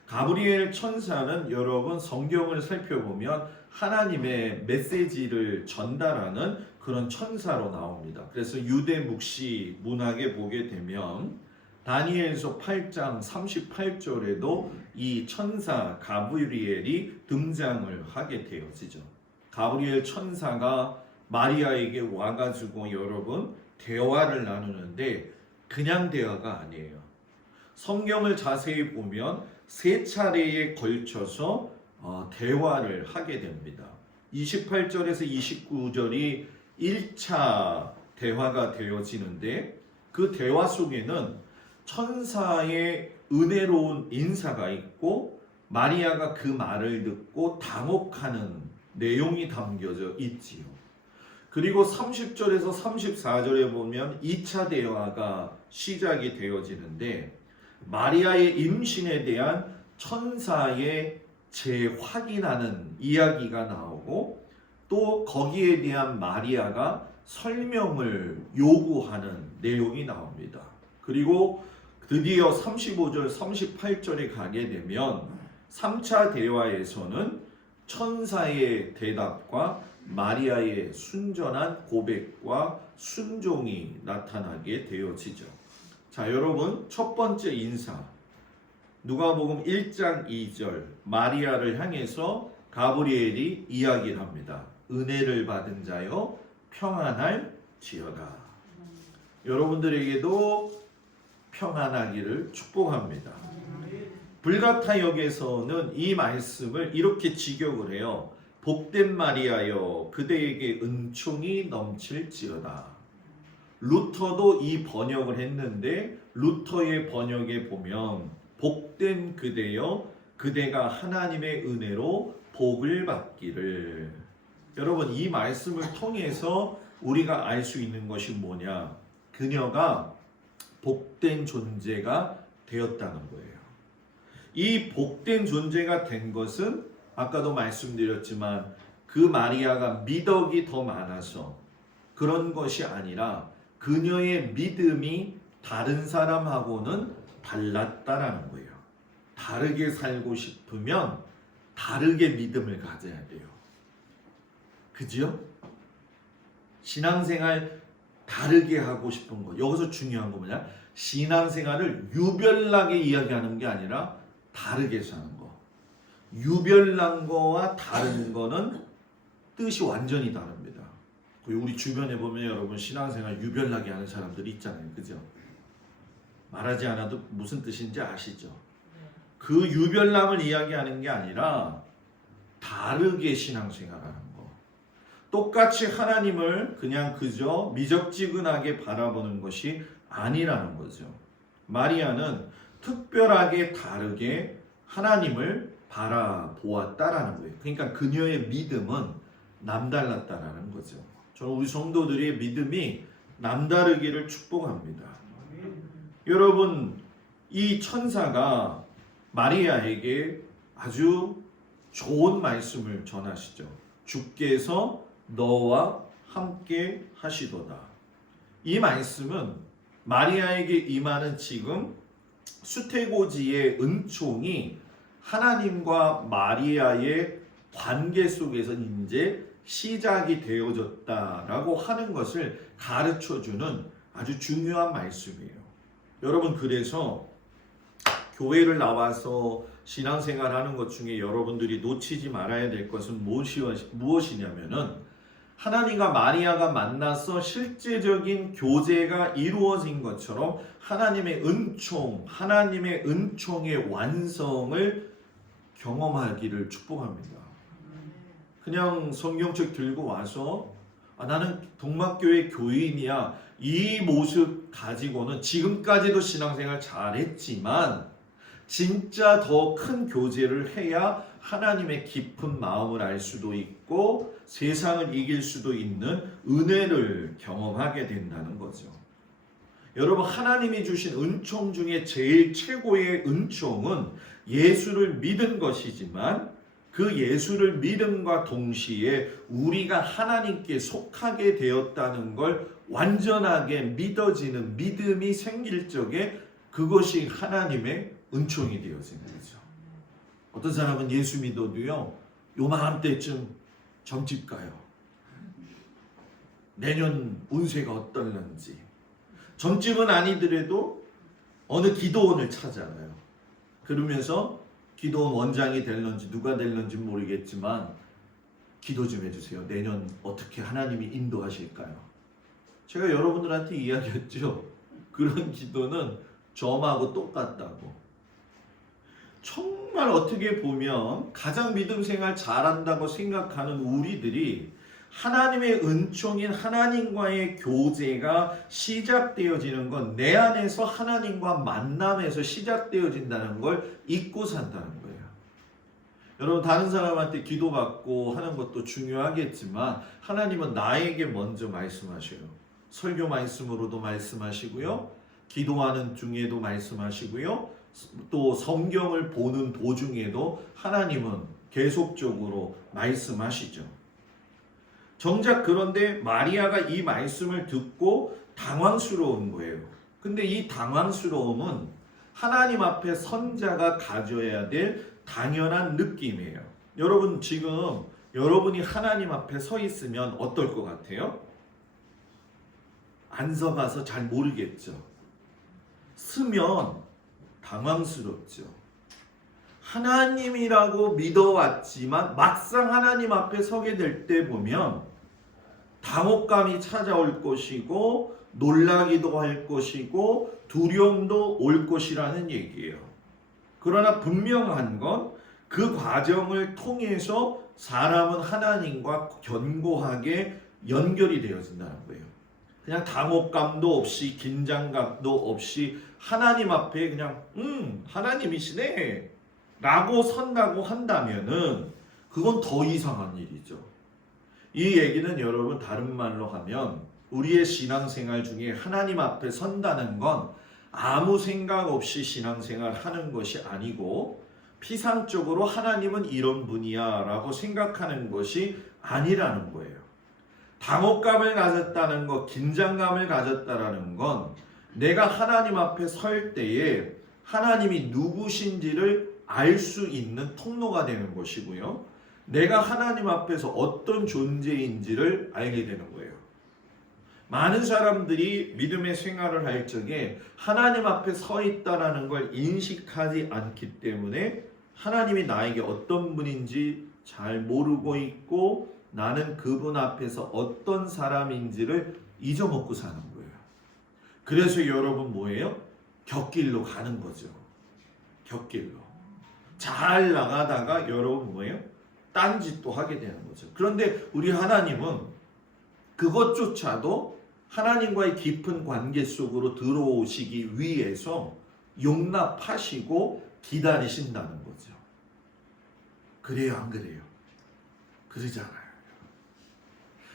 가브리엘 천사는 여러분 성경을 살펴보면 하나님의 메시지를 전달하는 그런 천사로 나옵니다. 그래서 유대 묵시 문학에 보게 되면 다니엘서 8장 38절에도 이 천사 가브리엘이 등장을 하게 되어지죠. 가브리엘 천사가 마리아에게 와가지고 여러분 대화를 나누는데 그냥 대화가 아니에요. 성경을 자세히 보면 세 차례에 걸쳐서 대화를 하게 됩니다. 28절에서 29절이 1차 대화가 되어지는데 그 대화 속에는 천사의 은혜로운 인사가 있고 마리아가 그 말을 듣고 당혹하는 내용이 담겨져 있지요. 그리고 30절에서 34절에 보면 2차 대화가 시작이 되어지는데 마리아의 임신에 대한 천사의 재확인하는 이야기가 나오고 또 거기에 대한 마리아가 설명을 요구하는 내용이 나옵니다. 그리고 드디어 35절, 38절에 가게 되면 3차 대화에서는 천사의 대답과 마리아의 순전한 고백과 순종이 나타나게 되어지죠. 자, 여러분 첫 번째 인사 누가복음 1장 2절 마리아를 향해서 가브리엘이 이야기를 합니다. 은혜를 받은 자여 평안할지어다. 여러분들에게도 평안하기를 축복합니다. 불가타역에서는 이 말씀을 이렇게 직역을 해요. 복된 마리아여 그대에게 은총이 넘칠지어다. 루터도 이 번역을 했는데 루터의 번역에 보면 복된 그대여 그대가 하나님의 은혜로 복을 받기를. 여러분 이 말씀을 통해서 우리가 알 수 있는 것이 뭐냐? 그녀가 복된 존재가 되었다는 거예요. 이 복된 존재가 된 것은 아까도 말씀드렸지만 그 마리아가 미덕이 더 많아서 그런 것이 아니라 그녀의 믿음이 다른 사람하고는 달랐다라는 거예요. 다르게 살고 싶으면 다르게 믿음을 가져야 돼요. 그죠? 신앙생활 다르게 하고 싶은 거. 여기서 중요한 거 뭐냐? 신앙생활을 유별나게 이야기하는 게 아니라 다르게 사는 거. 유별난 거와 다른 거는 뜻이 완전히 다릅니다. 우리 주변에 보면 여러분 신앙생활 유별나게 하는 사람들이 있잖아요. 그죠? 말하지 않아도 무슨 뜻인지 아시죠? 그 유별남을 이야기하는 게 아니라 다르게 신앙생활하는 거. 똑같이 하나님을 그냥 그저 미적지근하게 바라보는 것이 아니라는 거죠. 마리아는 특별하게 다르게 하나님을 바라보았다라는 거예요. 그러니까 그녀의 믿음은 남달랐다라는 거죠. 저는 우리 성도들의 믿음이 남다르기를 축복합니다. 여러분, 이 천사가 마리아에게 아주 좋은 말씀을 전하시죠. 주께서 너와 함께 하시도다. 이 말씀은 마리아에게 임하는 지금 수태고지의 은총이 하나님과 마리아의 관계 속에서 이제 시작이 되어졌다라고 하는 것을 가르쳐주는 아주 중요한 말씀이에요. 여러분, 그래서 교회를 나와서 신앙생활하는 것 중에 여러분들이 놓치지 말아야 될 것은 무엇이냐면은 하나님과 마리아가 만나서 실제적인 교제가 이루어진 것처럼 하나님의 은총의 완성을 경험하기를 축복합니다. 그냥 성경책 들고 와서 나는 동막교회 교인이야, 이 모습 가지고는 지금까지도 신앙생활 잘했지만 진짜 더 큰 교제를 해야 하나님의 깊은 마음을 알 수도 있고 세상을 이길 수도 있는 은혜를 경험하게 된다는 거죠. 여러분, 하나님이 주신 은총 중에 제일 최고의 은총은 예수를 믿은 것이지만 그 예수를 믿음과 동시에 우리가 하나님께 속하게 되었다는 걸 완전하게 믿어지는 믿음이 생길 적에 그것이 하나님의 은총이 되어지는 거죠. 어떤 사람은 예수 믿어도요, 요맘때쯤 점집 가요. 내년 운세가 어떨는지. 점집은 아니더라도 어느 기도원을 찾아가요. 그러면서 기도원 원장이 될런지 누가 될런지 모르겠지만 기도 좀 해주세요. 내년 어떻게 하나님이 인도하실까요? 제가 여러분들한테 이야기했죠. 그런 기도는 점하고 똑같다고. 정말 어떻게 보면 가장 믿음 생활 잘한다고 생각하는 우리들이 하나님의 은총인 하나님과의 교제가 시작되어지는 건 내 안에서 하나님과 만남에서 시작되어진다는 걸 잊고 산다는 거예요. 여러분, 다른 사람한테 기도받고 하는 것도 중요하겠지만 하나님은 나에게 먼저 말씀하셔요. 설교 말씀으로도 말씀하시고요, 기도하는 중에도 말씀하시고요, 또 성경을 보는 도중에도 하나님은 계속적으로 말씀하시죠. 정작 그런데 마리아가 이 말씀을 듣고 당황스러운 거예요. 근데 이 당황스러움은 하나님 앞에 선자가 가져야 될 당연한 느낌이에요. 여러분, 지금 여러분이 하나님 앞에 서 있으면 어떨 것 같아요? 안 서봐서 잘 모르겠죠. 서면 당황스럽죠. 하나님이라고 믿어왔지만 막상 하나님 앞에 서게 될 때 보면 당혹감이 찾아올 것이고 놀라기도 할 것이고 두려움도 올 것이라는 얘기예요. 그러나 분명한 건 그 과정을 통해서 사람은 하나님과 견고하게 연결이 되어진다는 거예요. 그냥 당혹감도 없이 긴장감도 없이 하나님 앞에 그냥 하나님이시네 라고 선다고 한다면은 그건 더 이상한 일이죠. 이 얘기는 여러분, 다른 말로 하면 우리의 신앙생활 중에 하나님 앞에 선다는 건 아무 생각 없이 신앙생활 하는 것이 아니고 피상적으로 하나님은 이런 분이야 라고 생각하는 것이 아니라는 거예요. 당혹감을 가졌다는 것, 긴장감을 가졌다라는 건 내가 하나님 앞에 설 때에 하나님이 누구신지를 알 수 있는 통로가 되는 것이고요, 내가 하나님 앞에서 어떤 존재인지를 알게 되는 거예요. 많은 사람들이 믿음의 생활을 할 적에 하나님 앞에 서 있다라는 걸 인식하지 않기 때문에 하나님이 나에게 어떤 분인지 잘 모르고 있고 나는 그분 앞에서 어떤 사람인지를 잊어먹고 사는 거예요. 그래서 여러분 뭐예요? 곁길로 가는 거죠. 곁길로. 잘 나가다가 여러분 뭐예요? 딴짓도 하게 되는 거죠. 그런데 우리 하나님은 그것조차도 하나님과의 깊은 관계 속으로 들어오시기 위해서 용납하시고 기다리신다는 거죠. 그래요, 안 그래요? 그러잖아요.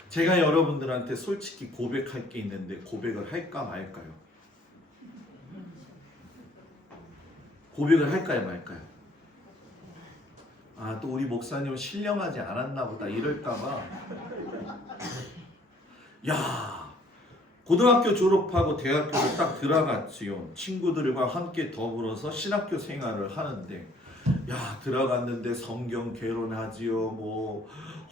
제가 여러분들한테 솔직히 고백할 게 있는데 고백을 할까 말까요? 고백을 할까요 말까요? 또 우리 목사님은 신령하지 않았나 보다 이럴까봐. 야, 고등학교 졸업하고 대학교를 딱 들어갔지요. 친구들과 함께 더불어서 신학교 생활을 하는데 야, 들어갔는데 성경 개론하지요. 뭐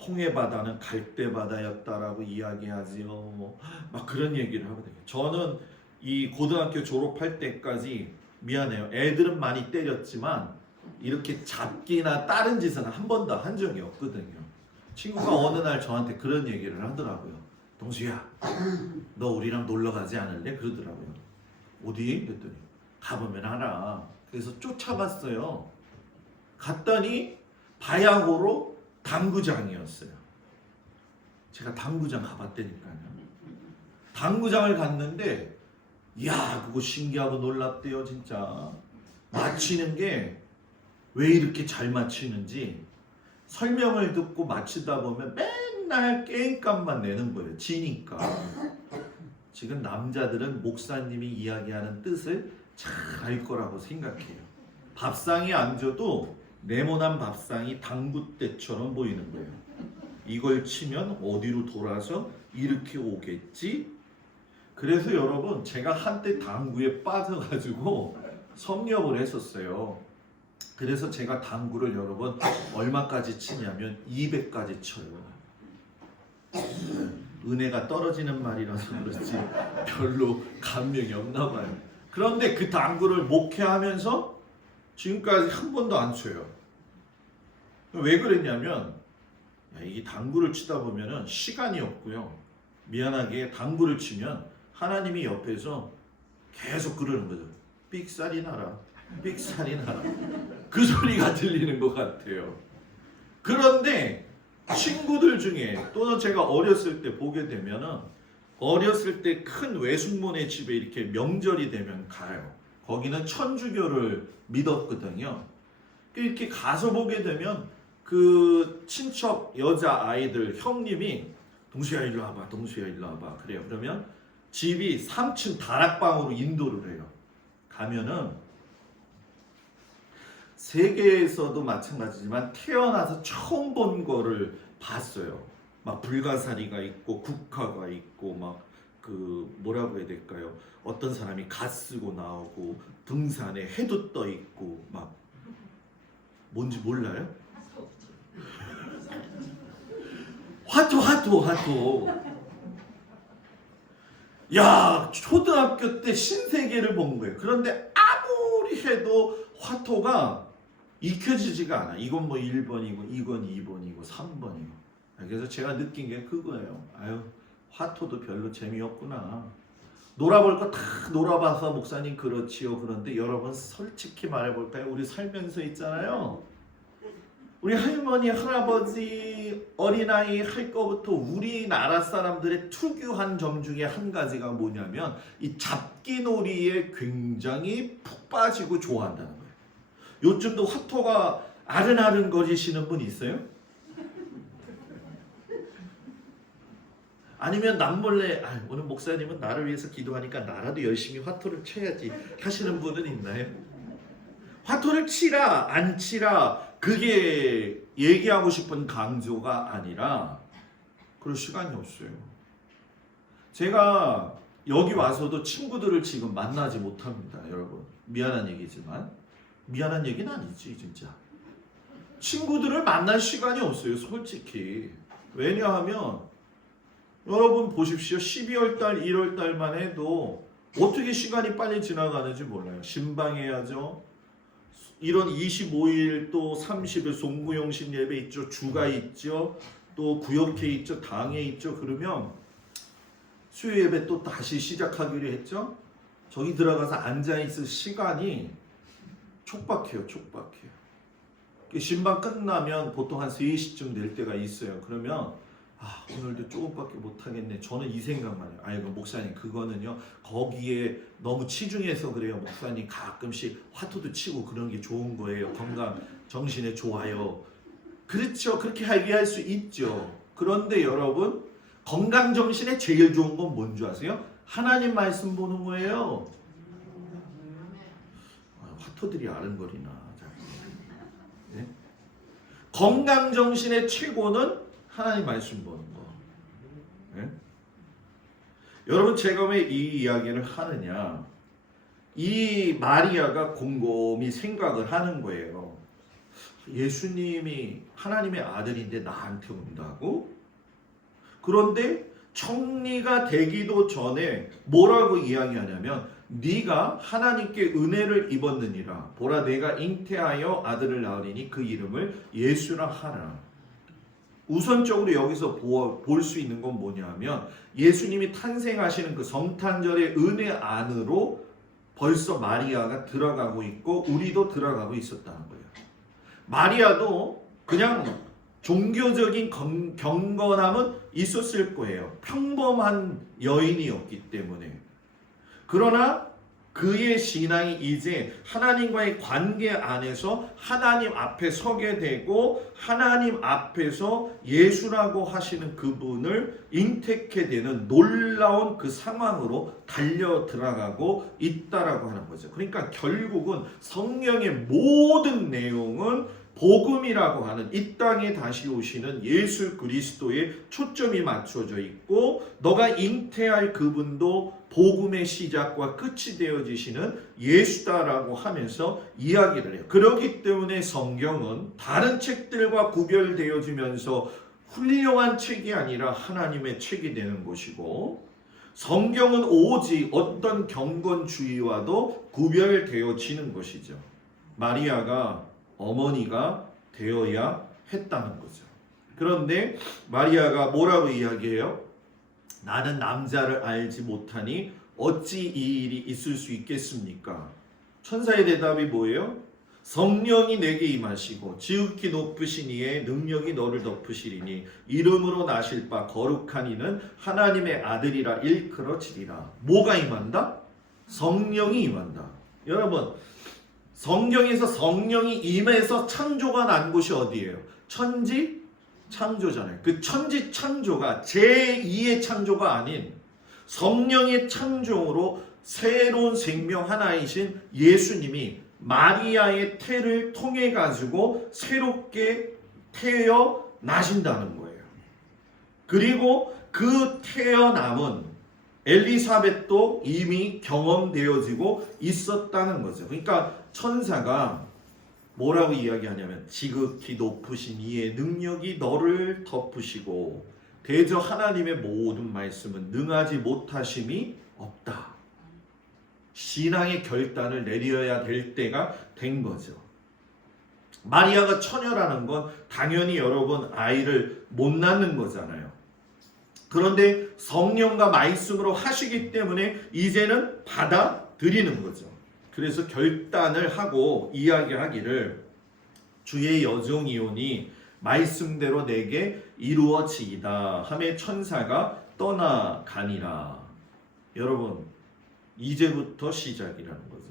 홍해 바다는 갈대 바다였다라고 이야기하지요. 뭐 막 그런 얘기를 하거든요. 저는 이 고등학교 졸업할 때까지 미안해요. 애들은 많이 때렸지만 이렇게 잡기나 다른 짓은 한 번도 한 적이 없거든요. 친구가 어느 날 저한테 그런 얘기를 하더라고요. 동수야, 너 우리랑 놀러 가지 않을래? 그러더라고요. 어디? 그랬더니 가보면 알아. 그래서 쫓아갔어요. 갔더니 바야흐로 당구장이었어요. 제가 당구장 가봤다니까요. 당구장을 갔는데 이야, 그거 신기하고 놀랍대요. 진짜 맞히는 게 왜 이렇게 잘 맞히는지 설명을 듣고 맞히다 보면 맨날 게임값만 내는 거예요. 지니까. 지금 남자들은 목사님이 이야기하는 뜻을 잘 알 거라고 생각해요. 밥상에 앉아도 네모난 밥상이 당구대처럼 보이는 거예요. 이걸 치면 어디로 돌아서 이렇게 오겠지? 그래서 여러분, 제가 한때 당구에 빠져가지고 섭렵을 했었어요. 그래서 제가 당구를 여러분 얼마까지 치냐면 200까지 쳐요. 은혜가 떨어지는 말이라서 그렇지 별로 감명이 없나 봐요. 그런데 그 당구를 목회하면서 지금까지 한 번도 안 쳐요. 왜 그랬냐면 이 당구를 치다 보면은 시간이 없고요. 미안하게 당구를 치면 하나님이 옆에서 계속 그러는 거죠. 삑살이 나라, 삑살이 나라. 그 소리가 들리는 것 같아요. 그런데 친구들 중에 또는 제가 어렸을 때 보게 되면은 어렸을 때 큰 외숙모네 집에 이렇게 명절이 되면 가요. 거기는 천주교를 믿었거든요. 이렇게 가서 보게 되면 그 친척 여자 아이들 형님이 동수야 일로 와봐, 동수야 일로 와봐 그래요. 그러면 집이 3층 다락방으로 인도를 해요. 가면은 세계에서도 마찬가지지만 태어나서 처음 본 거를 봤어요. 막 불가사리가 있고 국화가 있고 막 그 뭐라고 해야 될까요? 어떤 사람이 갓 쓰고 나오고 등산에 해도 떠 있고 막 뭔지 몰라요? 화토. 야, 초등학교 때 신세계를 본 거예요. 그런데 아무리 해도 화토가 익혀지지가 않아. 이건 뭐 1번이고 이건 2번이고 3번이고. 그래서 제가 느낀 게 그거예요. 아유, 화토도 별로 재미없구나. 놀아볼 거 다 놀아봐서 목사님 그렇지요. 그런데 여러분 솔직히 말해볼까요? 우리 살면서 있잖아요. 우리 할머니, 할아버지, 어린아이 할 거부터 우리나라 사람들의 특유한 점 중에 한 가지가 뭐냐면 이 잡기놀이에 굉장히 푹 빠지고 좋아한다는 거예요. 요즘도 화토가 아른아른 거리시는 분 있어요? 아니면 남몰래 오늘 목사님은 나를 위해서 기도하니까 나라도 열심히 화토를 쳐야지 하시는 분은 있나요? 화토를 치라 안 치라 그게 얘기하고 싶은 강조가 아니라 그럴 시간이 없어요. 제가 여기 와서도 친구들을 지금 만나지 못합니다. 여러분 미안한 얘기지만 미안한 얘기는 아니지 진짜. 친구들을 만날 시간이 없어요 솔직히. 왜냐하면 여러분 보십시오. 12월달 1월달만 해도 어떻게 시간이 빨리 지나가는지 몰라요. 신방해야죠. 1월 25일 또 30일 송구영신 예배 있죠. 주가 있죠. 또 구역회 있죠. 당회 있죠. 그러면 수요 예배 또 다시 시작하기로 했죠. 저기 들어가서 앉아있을 시간이 촉박해요. 신방 끝나면 보통 한 3시쯤 될 때가 있어요. 그러면 오늘도 조금밖에 못하겠네. 저는 이 생각만 해요. 아이고 목사님 그거는요 거기에 너무 치중해서 그래요. 목사님 가끔씩 화투도 치고 그런 게 좋은 거예요. 건강 정신에 좋아요. 그렇죠. 그렇게 얘기할 수 있죠. 그런데 여러분 건강 정신에 제일 좋은 건 뭔지 아세요? 하나님 말씀 보는 거예요. 화투들이 아른거리나. 네? 건강 정신의 최고는 하나님 말씀 보는 거. 네? 여러분 제가 왜 이 이야기를 하느냐? 이 마리아가 곰곰이 생각을 하는 거예요. 예수님이 하나님의 아들인데 나한테 온다고? 그런데 청리가 되기도 전에 뭐라고 이야기하냐면 네가 하나님께 은혜를 입었느니라. 보라 내가 잉태하여 아들을 낳으리니 그 이름을 예수라 하라. 우선적으로 여기서 볼 수 있는 건 뭐냐면 예수님이 탄생하시는 그 성탄절의 은혜 안으로 벌써 마리아가 들어가고 있고 우리도 들어가고 있었다는 거예요. 마리아도 그냥 종교적인 경건함은 있었을 거예요. 평범한 여인이었기 때문에. 그러나 그의 신앙이 이제 하나님과의 관계 안에서 하나님 앞에 서게 되고 하나님 앞에서 예수라고 하시는 그분을 인택해 되는 놀라운 그 상황으로 달려 들어가고 있다라고 하는 거죠. 그러니까 결국은 성경의 모든 내용은 복음이라고 하는 이 땅에 다시 오시는 예수 그리스도에 초점이 맞춰져 있고 너가 잉태할 그분도 복음의 시작과 끝이 되어지시는 예수다라고 하면서 이야기를 해요. 그렇기 때문에 성경은 다른 책들과 구별되어지면서 훌륭한 책이 아니라 하나님의 책이 되는 것이고 성경은 오직 어떤 경건주의와도 구별되어지는 것이죠. 마리아가 어머니가 되어야 했다는 거죠. 그런데 마리아가 뭐라고 이야기해요? 나는 남자를 알지 못하니 어찌 이 일이 있을 수 있겠습니까? 천사의 대답이 뭐예요? 성령이 내게 임하시고 지극히 높으신 이의 능력이 너를 덮으시리니 이름으로 나실 바 거룩한 이는 하나님의 아들이라 일컬어지리라. 뭐가 임한다? 성령이 임한다. 여러분 성경에서 성령이 임해서 창조가 난 곳이 어디예요? 천지 창조잖아요. 그 천지 창조가 제2의 창조가 아닌 성령의 창조로 새로운 생명 하나이신 예수님이 마리아의 태를 통해 가지고 새롭게 태어나신다는 거예요. 그리고 그 태어남은 엘리사벳도 이미 경험되어지고 있었다는 거죠. 그러니까 천사가 뭐라고 이야기하냐면 지극히 높으신 이의 능력이 너를 덮으시고 대저 하나님의 모든 말씀은 능하지 못하심이 없다. 신앙의 결단을 내려야 될 때가 된 거죠. 마리아가 처녀라는 건 당연히 여러분 아이를 못 낳는 거잖아요. 그런데 성령과 말씀으로 하시기 때문에 이제는 받아들이는 거죠. 그래서 결단을 하고 이야기하기를 주의 여종이오니 말씀대로 내게 이루어지이다 하며 천사가 떠나가니라. 여러분 이제부터 시작이라는 거죠.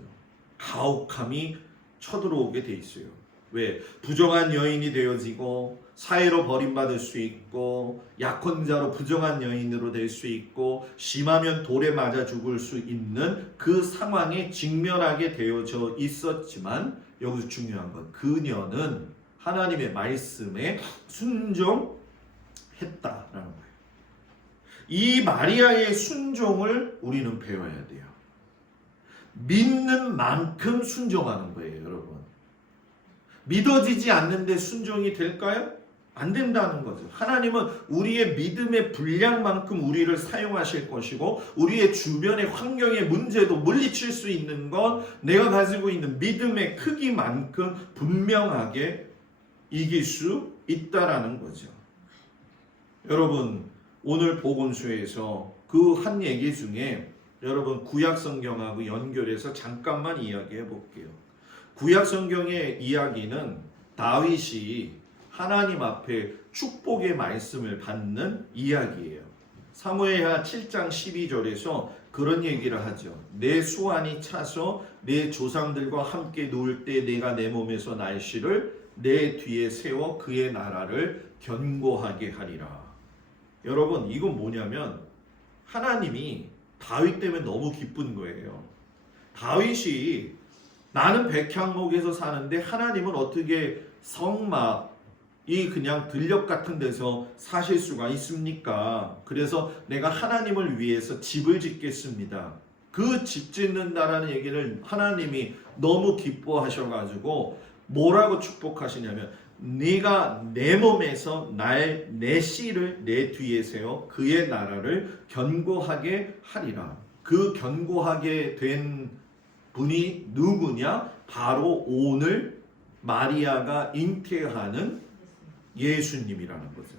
가혹함이 쳐들어오게 돼 있어요. 왜? 부정한 여인이 되어지고 사회로 버림받을 수 있고 약혼자로 부정한 여인으로 될 수 있고 심하면 돌에 맞아 죽을 수 있는 그 상황에 직면하게 되어져 있었지만 여기서 중요한 건 그녀는 하나님의 말씀에 순종했다라는 거예요. 이 마리아의 순종을 우리는 배워야 돼요. 믿는 만큼 순종하는 거예요, 여러분. 믿어지지 않는데 순종이 될까요? 안 된다는 거죠. 하나님은 우리의 믿음의 분량만큼 우리를 사용하실 것이고 우리의 주변의 환경의 문제도 물리칠 수 있는 건 내가 가지고 있는 믿음의 크기만큼 분명하게 이길 수 있다라는 거죠. 여러분 오늘 복음서에서 그 한 얘기 중에 여러분 구약 성경하고 연결해서 잠깐만 이야기해 볼게요. 구약 성경의 이야기는 다윗이 하나님 앞에 축복의 말씀을 받는 이야기예요. 사무엘하 7장 12절에서 그런 얘기를 하죠. 내 수완이 차서 내 조상들과 함께 누울 때 내가 내 몸에서 날씨를 내 뒤에 세워 그의 나라를 견고하게 하리라. 여러분 이건 뭐냐면 하나님이 다윗 때문에 너무 기쁜 거예요. 다윗이 나는 백향목에서 사는데 하나님은 어떻게 성막이 그냥 들녘 같은 데서 사실 수가 있습니까? 그래서 내가 하나님을 위해서 집을 짓겠습니다. 그 집 짓는다라는 얘기를 하나님이 너무 기뻐하셔가지고 뭐라고 축복하시냐면 네가 내 몸에서 내 씨를 내 뒤에 세워 그의 나라를 견고하게 하리라. 그 견고하게 된 분이 누구냐? 바로 오늘 마리아가 잉태하는 예수님이라는 거죠.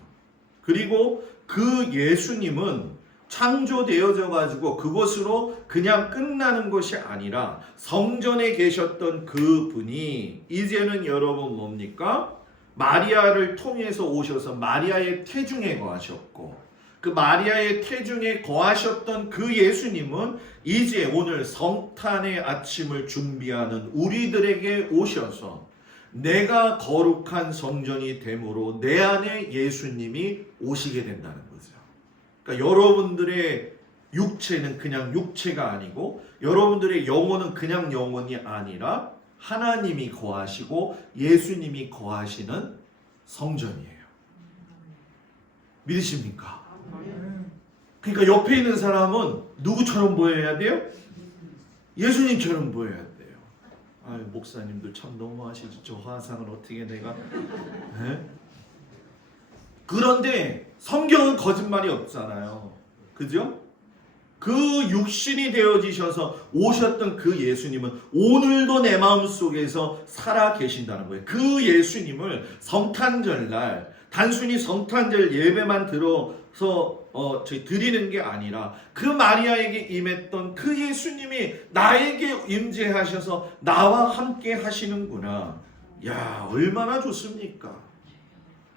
그리고 그 예수님은 창조되어져 가지고 그것으로 그냥 끝나는 것이 아니라 성전에 계셨던 그 분이 이제는 여러분 뭡니까? 마리아를 통해서 오셔서 마리아의 태중에 거하셨고, 그 마리아의 태중에 거하셨던 그 예수님은 이제 오늘 성탄의 아침을 준비하는 우리들에게 오셔서 내가 거룩한 성전이 됨으로 내 안에 예수님이 오시게 된다는 거죠. 그러니까 여러분들의 육체는 그냥 육체가 아니고 여러분들의 영혼은 그냥 영혼이 아니라 하나님이 거하시고 예수님이 거하시는 성전이에요. 믿으십니까? 그러니까 옆에 있는 사람은 누구처럼 보여야 돼요? 예수님처럼 보여야 돼요. 아유, 목사님도 참 너무하시죠. 저 화상을 어떻게 내가 그런데 성경은 거짓말이 없잖아요. 그죠? 그 육신이 되어지셔서 오셨던 그 예수님은 오늘도 내 마음속에서 살아 계신다는 거예요. 그 예수님을 성탄절날 단순히 성탄절 예배만 들어서 저희 드리는 게 아니라 그 마리아에게 임했던 그 예수님이 나에게 임재하셔서 나와 함께 하시는구나. 야, 얼마나 좋습니까?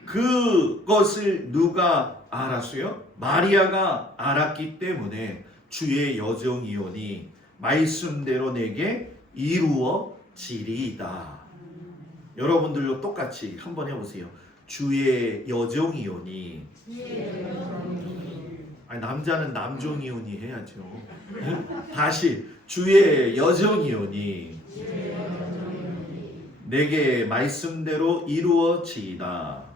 그것을 누가 알았어요? 마리아가 알았기 때문에 주의 여정이오니 말씀대로 내게 이루어지리이다. 여러분들도 똑같이 한번 해보세요. 주의 여정이오니. 아니, 남자는 남종이오니 해야죠. 다시 주의 여정이오니 내게 말씀대로 이루어지이다.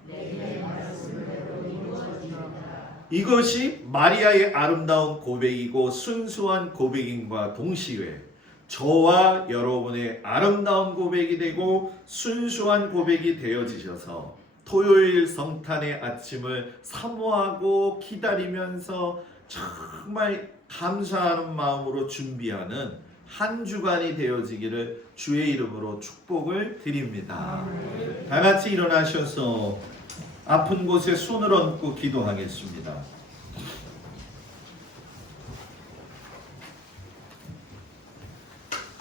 이것이 마리아의 아름다운 고백이고 순수한 고백임과 동시에 저와 여러분의 아름다운 고백이 되고 순수한 고백이 되어지셔서 토요일 성탄의 아침을 사모하고 기다리면서 정말 감사하는 마음으로 준비하는 한 주간이 되어지기를 주의 이름으로 축복을 드립니다. 다 같이 일어나셔서 아픈 곳에 손을 얹고 기도하겠습니다.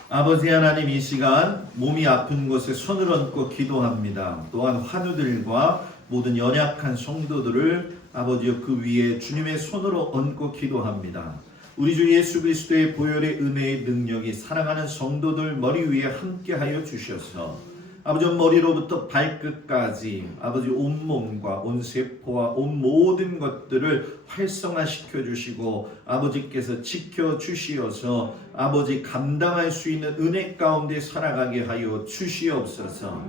아버지 하나님, 이 시간 몸이 아픈 곳에 손을 얹고 기도합니다. 또한 환우들과 모든 연약한 성도들을 아버지여 그 위에 주님의 손으로 얹고 기도합니다. 우리 주 예수 그리스도의 보혈의 은혜의 능력이 사랑하는 성도들 머리 위에 함께하여 주셔서 아버지 머리로부터 발끝까지 아버지 온몸과 온 세포와 온 모든 것들을 활성화시켜 주시고 아버지께서 지켜 주시어서 아버지 감당할 수 있는 은혜 가운데 살아가게 하여 주시옵소서.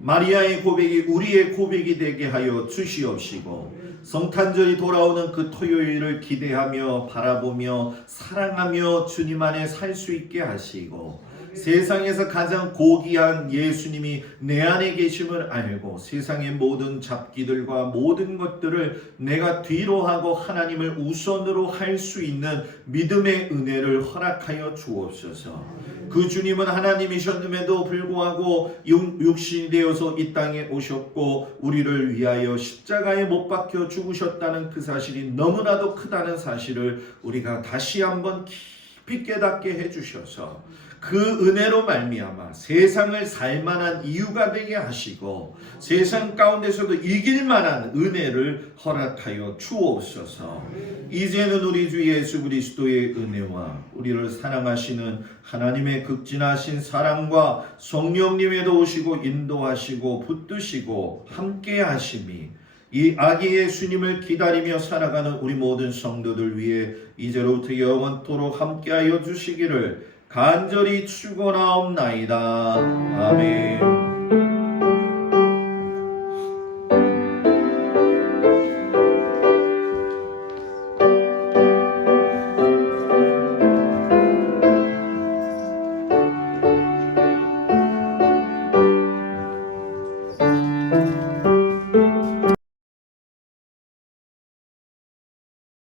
마리아의 고백이 우리의 고백이 되게 하여 주시옵시고 성탄절이 돌아오는 그 토요일을 기대하며 바라보며 사랑하며 주님 안에 살 수 있게 하시고 세상에서 가장 고귀한 예수님이 내 안에 계심을 알고 세상의 모든 잡기들과 모든 것들을 내가 뒤로 하고 하나님을 우선으로 할 수 있는 믿음의 은혜를 허락하여 주옵소서. 그 주님은 하나님이셨음에도 불구하고 육신이 되어서 이 땅에 오셨고 우리를 위하여 십자가에 못 박혀 죽으셨다는 그 사실이 너무나도 크다는 사실을 우리가 다시 한번 깊이 깨닫게 해주셔서 그 은혜로 말미암아 세상을 살만한 이유가 되게 하시고 세상 가운데서도 이길 만한 은혜를 허락하여 주옵소서. 이제는 우리 주 예수 그리스도의 은혜와 우리를 사랑하시는 하나님의 극진하신 사랑과 성령님의 도우시고 인도하시고 붙드시고 함께 하심이 이 아기 예수님을 기다리며 살아가는 우리 모든 성도들 위해 이제로부터 영원토록 함께하여 주시기를 간절히 축원하옵나이다. 아멘.